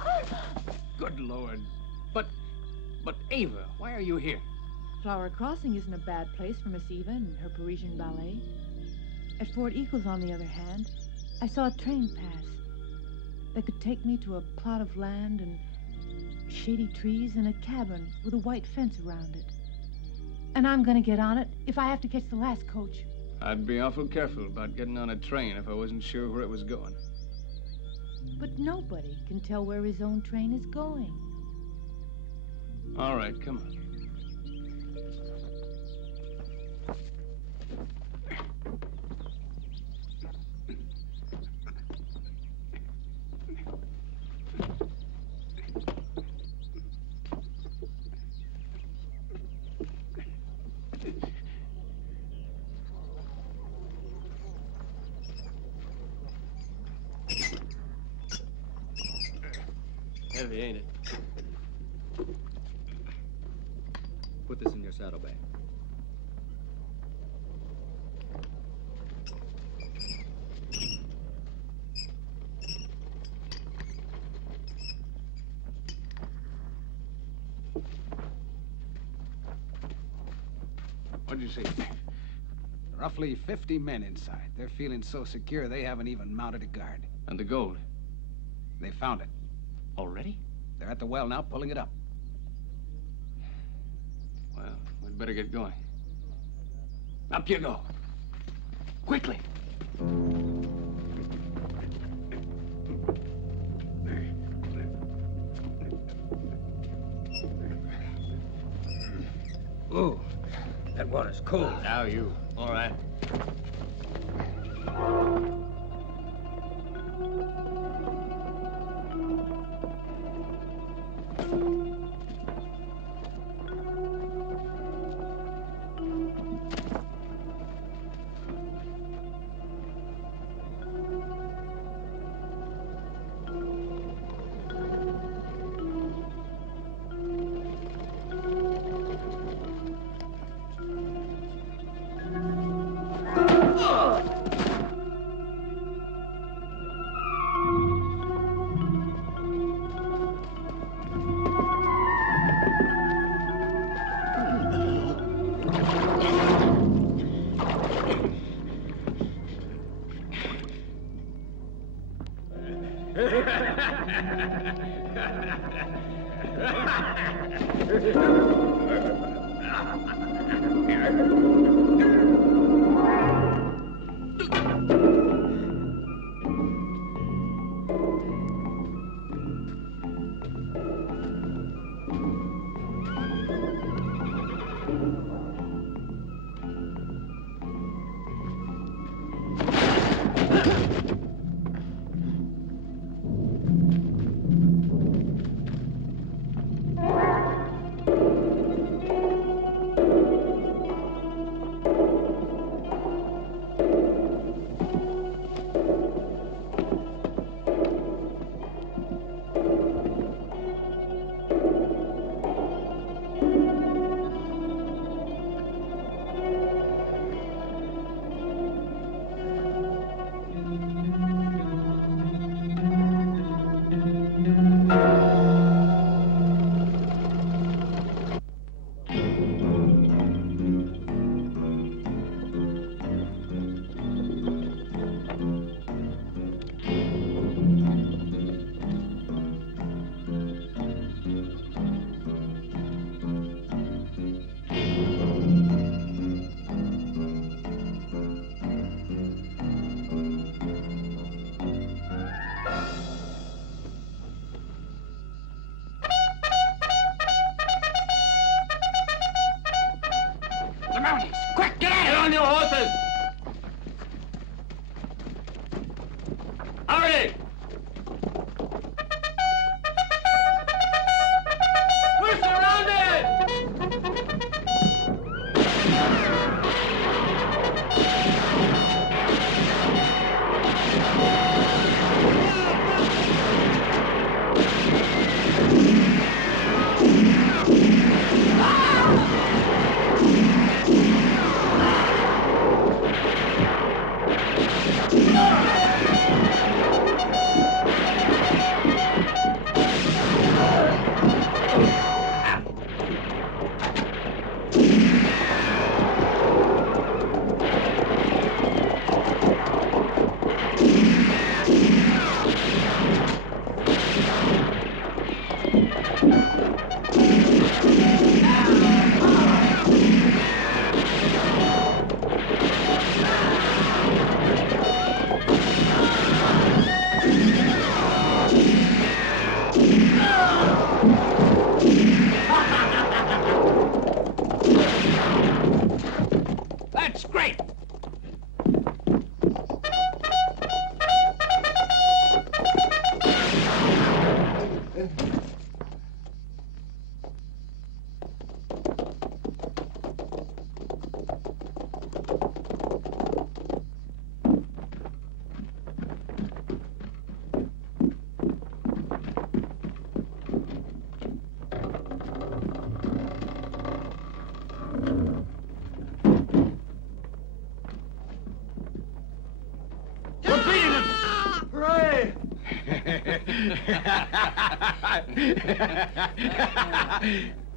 Good Lord. But Ava, why are you here? Flower Crossing isn't a bad place for Miss Eva and her Parisian ballet. At Fort Eagles, on the other hand, I saw a train pass that could take me to a plot of land and shady trees and a cabin with a white fence around it. And I'm going to get on it if I have to catch the last coach. I'd be awful careful about getting on a train if I wasn't sure where it was going. But nobody can tell where his own train is going. All right, come on. Heavy, ain't it? Put this in your saddlebag. What'd you say? Roughly 50 men inside. They're feeling so secure they haven't even mounted a guard. And the gold? They found it. Already? They're at the well now, pulling it up. Well, we'd better get going. Up you go. Quickly. Ooh, that water's cold. Now you. All right. The mounties! Quick, get out! Get on your horses! Hurry! We're surrounded!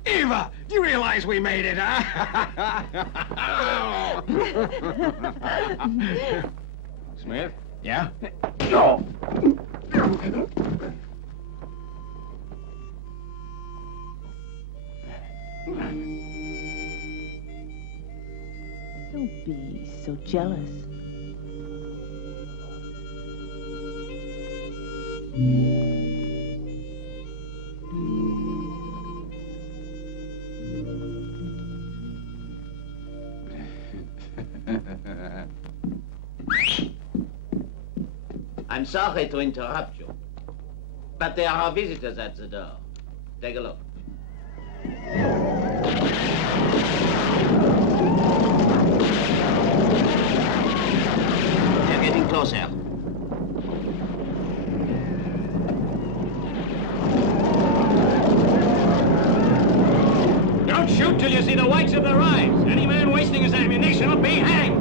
Eva, do you realize we made it, huh? Smith? Yeah? No. Don't be so jealous. I'm sorry to interrupt you, but there are visitors at the door. Take a look. They're getting closer. Don't shoot till you see the whites of their eyes. Any man wasting his ammunition will be hanged.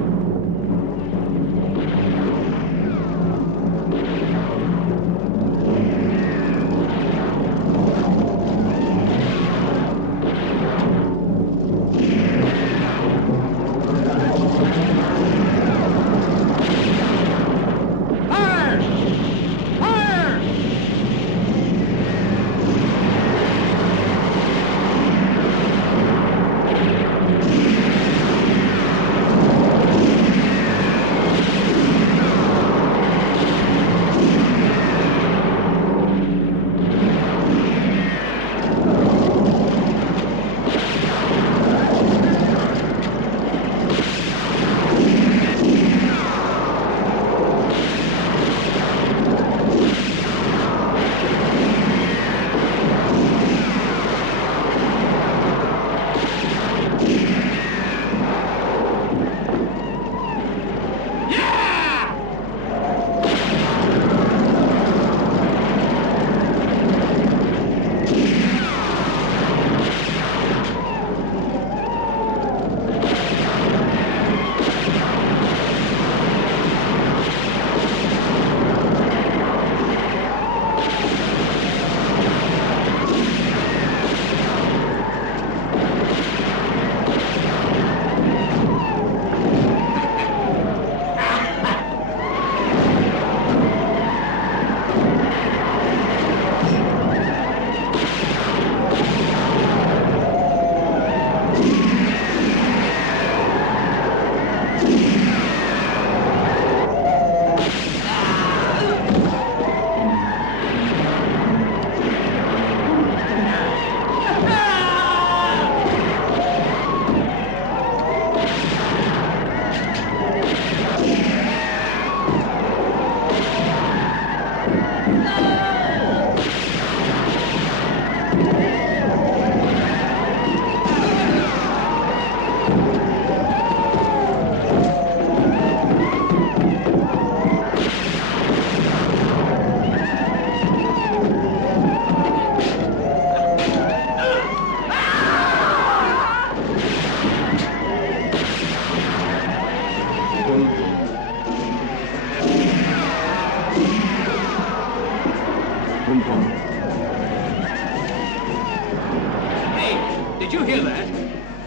Hey, did you hear that?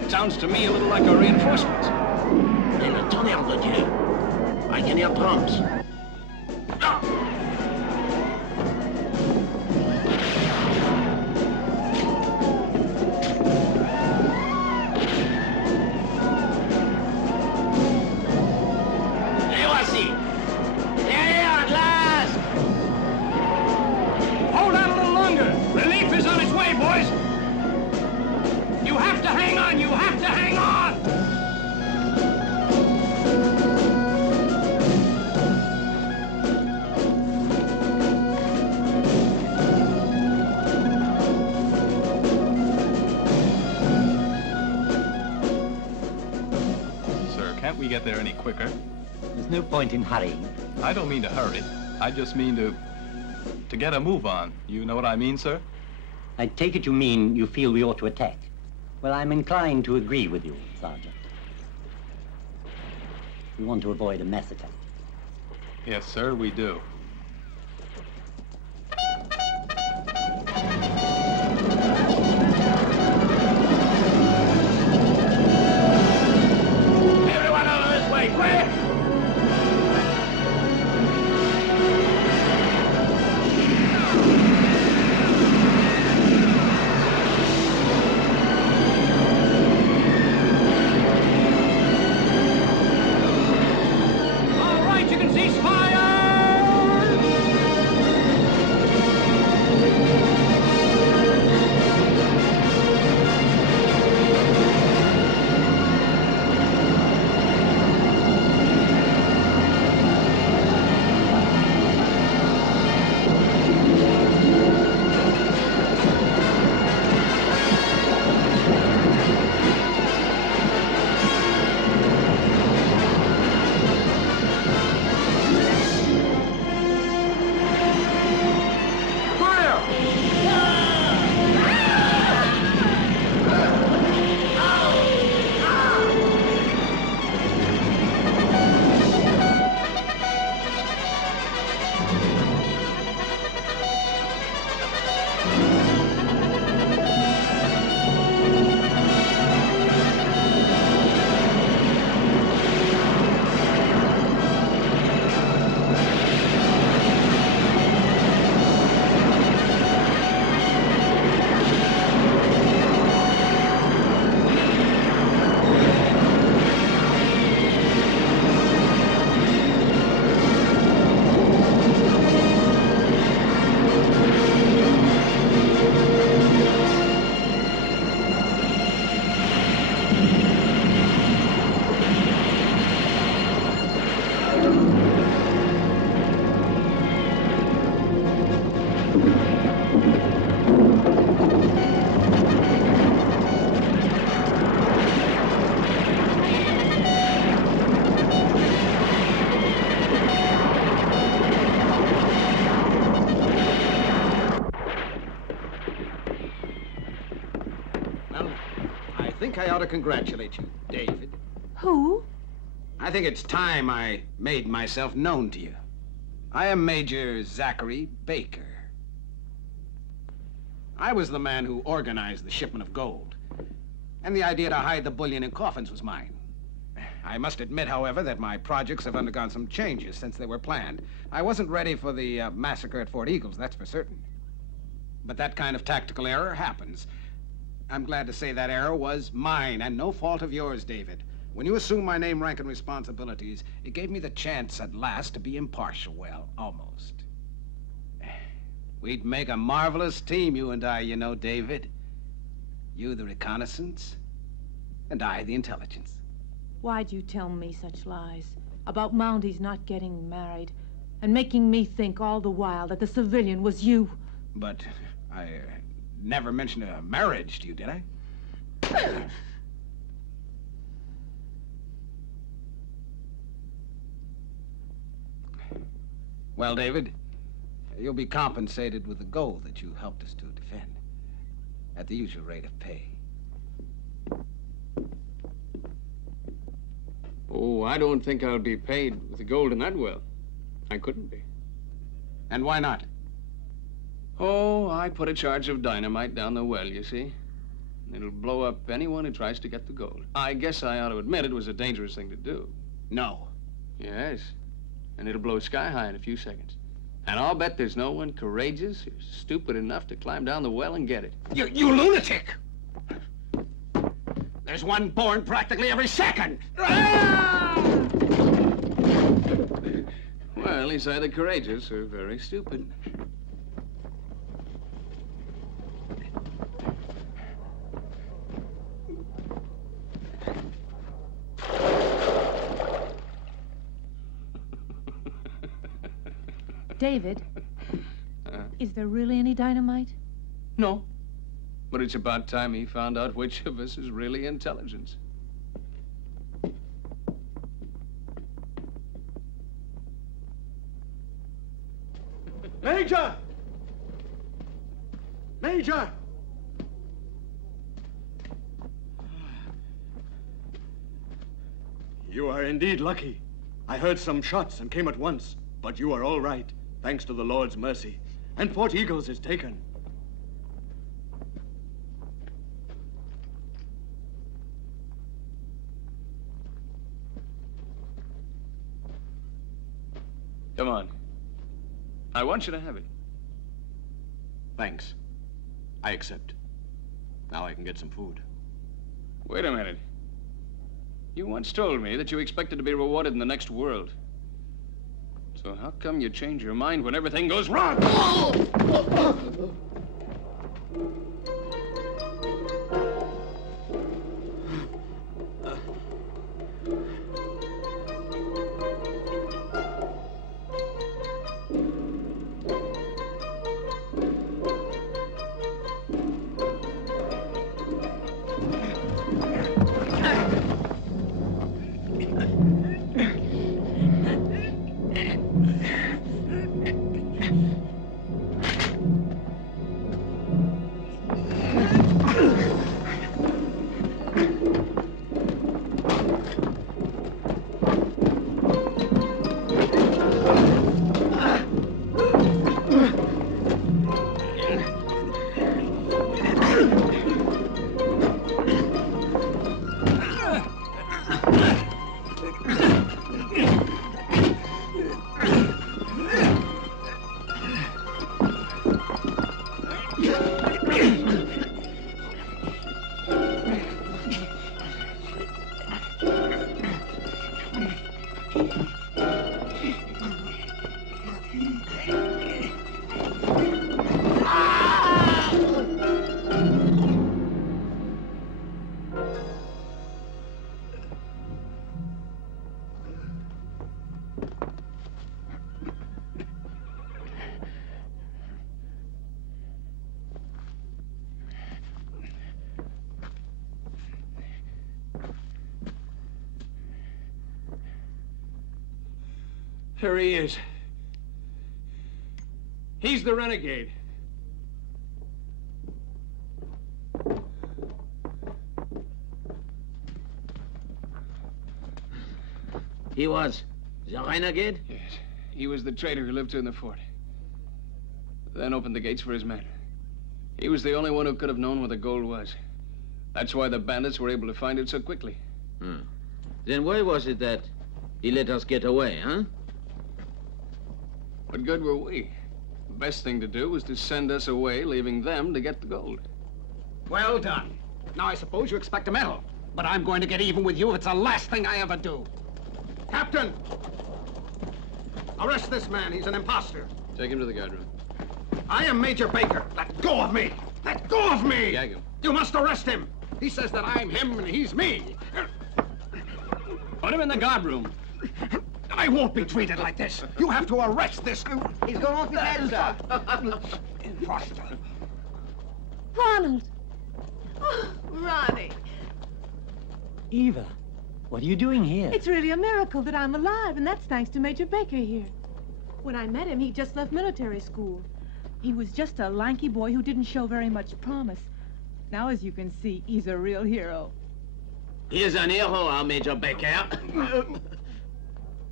It sounds to me a little like a reinforcement. Et le tonnerre de Dieu. I can hear drums. Can't we get there any quicker? There's no point in hurrying. I don't mean to hurry. I just mean to get a move on. You know what I mean, sir? I take it you mean you feel we ought to attack. Well, I'm inclined to agree with you, Sergeant. We want to avoid a massacre. Yes, sir, we do. Well, I think I ought to congratulate you, David. Who? I think it's time I made myself known to you. I am Major Zachary Baker. I was the man who organized the shipment of gold, and the idea to hide the bullion in coffins was mine. I must admit, however, that my projects have undergone some changes since they were planned. I wasn't ready for the massacre at Fort Eagles, that's for certain. But that kind of tactical error happens. I'm glad to say that error was mine, and no fault of yours, David. When you assumed my name, rank, and responsibilities, it gave me the chance at last to be impartial. Well, almost. We'd make a marvelous team, you and I, you know, David. You the reconnaissance, and I the intelligence. Why'd you tell me such lies about Mounties not getting married and making me think all the while that the civilian was you? But I never mentioned a marriage to you, did I? Well, David, you'll be compensated with the gold that you helped us to defend at the usual rate of pay. Oh, I don't think I'll be paid with the gold in that well. I couldn't be. And why not? Oh, I put a charge of dynamite down the well, you see. It'll blow up anyone who tries to get the gold. I guess I ought to admit it was a dangerous thing to do. No. Yes. And it'll blow sky high in a few seconds. And I'll bet there's no one courageous or stupid enough to climb down the well and get it. You lunatic! There's one born practically every second! Well, he's either courageous or very stupid. David, is there really any dynamite? No. But it's about time he found out which of us is really intelligence. Major! Major! You are indeed lucky. I heard some shots and came at once, but you are all right, thanks to the Lord's mercy. And Fort Eagles is taken. Come on. I want you to have it. Thanks. I accept. Now I can get some food. Wait a minute. You once told me that you expected to be rewarded in the next world. So how come you change your mind when everything goes wrong? There he is. He's the renegade. He was the renegade? Yes. He was the traitor who lived here in the fort. Then opened the gates for his men. He was the only one who could have known where the gold was. That's why the bandits were able to find it so quickly. Then why was it that he let us get away, huh? What good were we? The best thing to do was to send us away, leaving them to get the gold. Well done. Now I suppose you expect a medal. But I'm going to get even with you if it's the last thing I ever do. Captain! Arrest this man. He's an imposter. Take him to the guardroom. I am Major Baker. Let go of me! Let go of me! Gag him. You must arrest him. He says that I'm him and he's me. Put him in the guardroom. I won't be treated like this. You have to arrest this. He's gone off his head, sir. Imposter. Ronald! Oh, Ronnie. Eva, what are you doing here? It's really a miracle that I'm alive, and that's thanks to Major Baker here. When I met him, he just left military school. He was just a lanky boy who didn't show very much promise. Now, as you can see, he's a real hero. He is an hero, our Major Baker.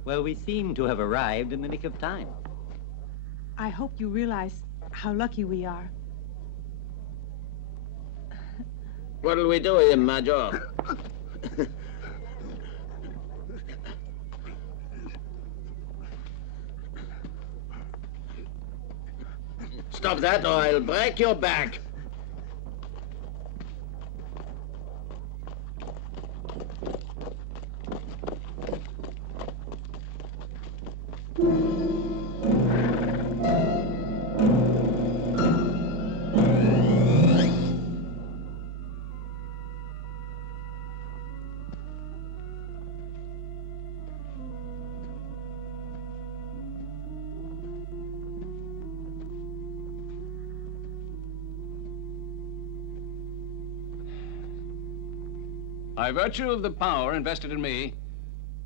Well, we seem to have arrived in the nick of time. I hope you realize how lucky we are. What'll we do with him, Major? Stop that or I'll break your back. By virtue of the power invested in me,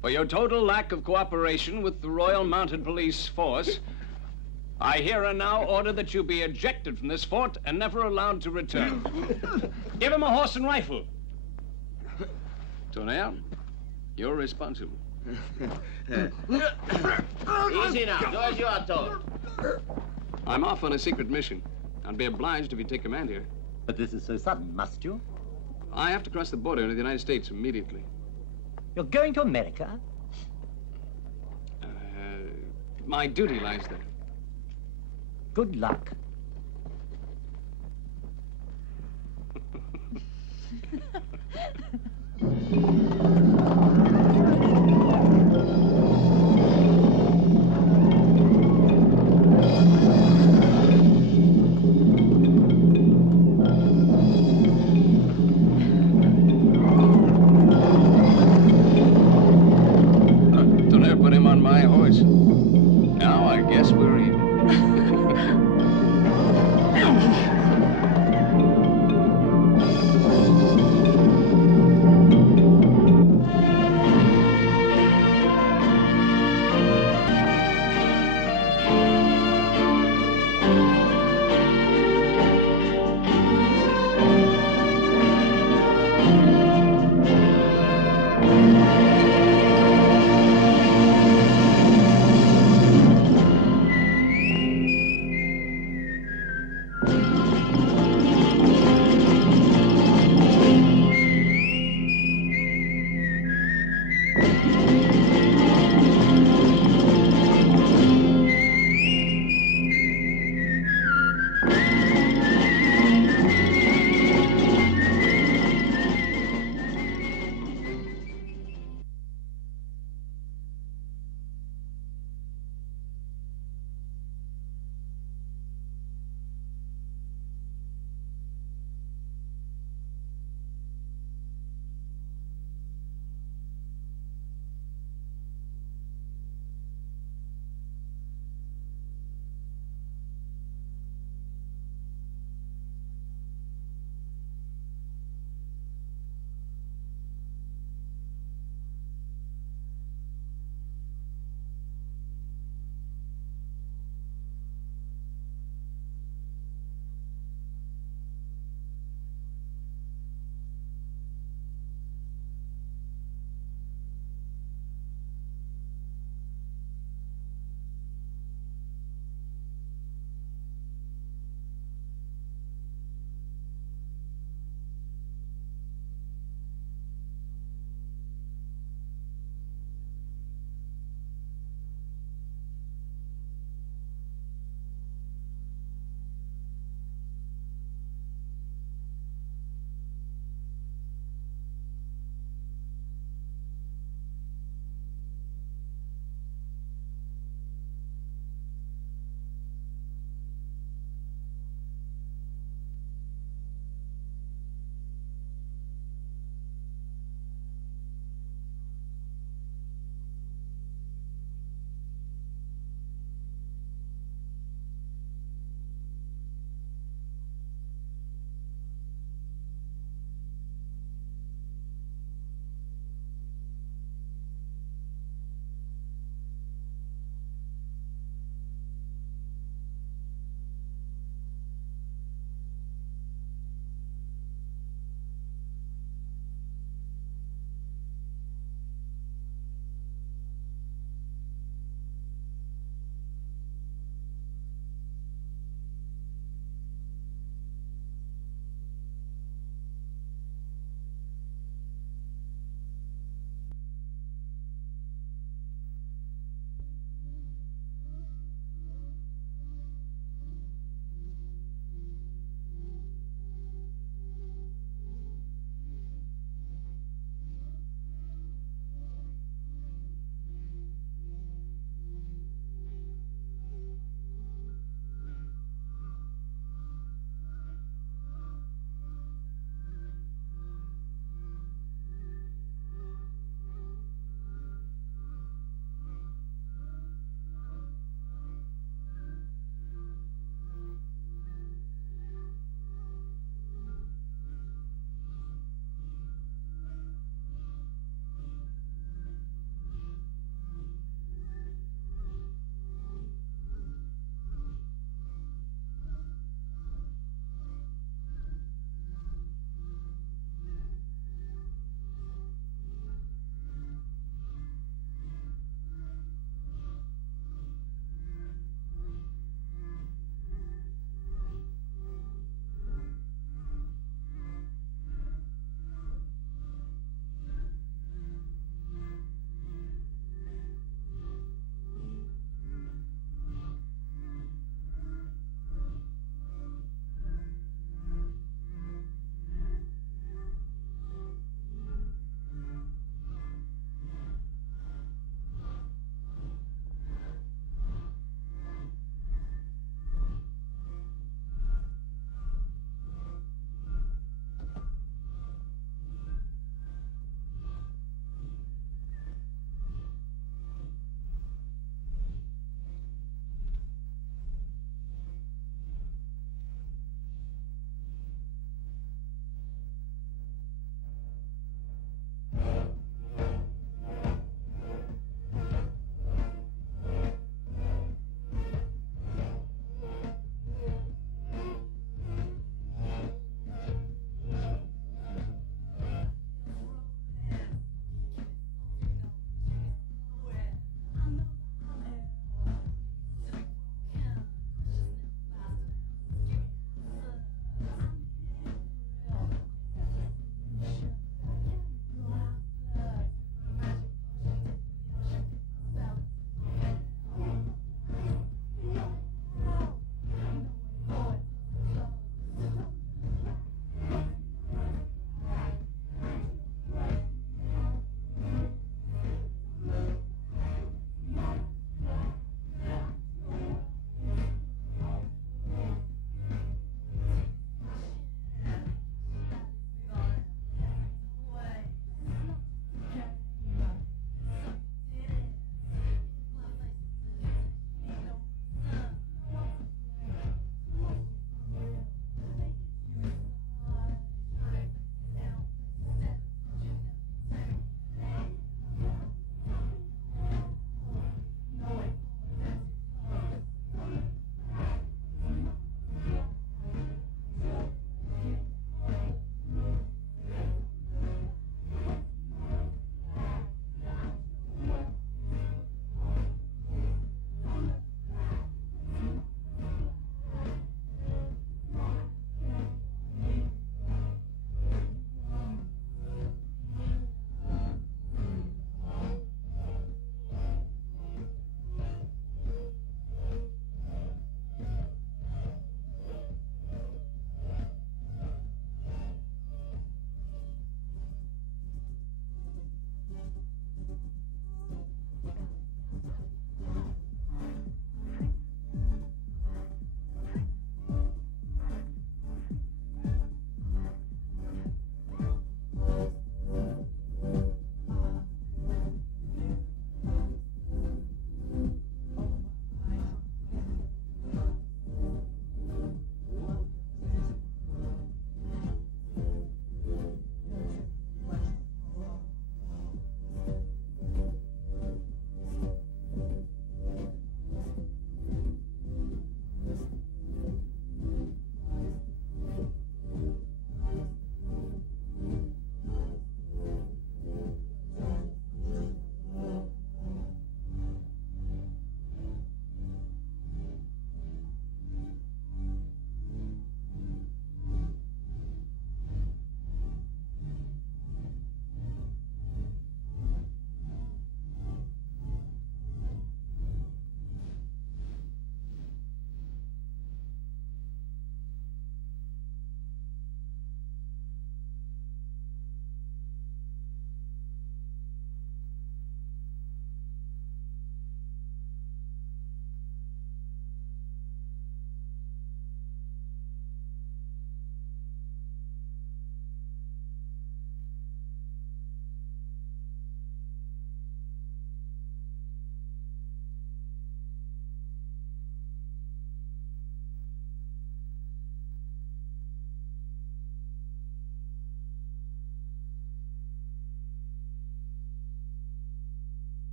for your total lack of cooperation with the Royal Mounted Police Force, I here and now order that you be ejected from this fort and never allowed to return. Give him a horse and rifle. Nell, you're responsible. Easy now, do as you are told. I'm off on a secret mission. I'd be obliged if you take command here. But this is so sudden, must you? I have to cross the border into the United States immediately. You're going to America? My duty lies there. Good luck.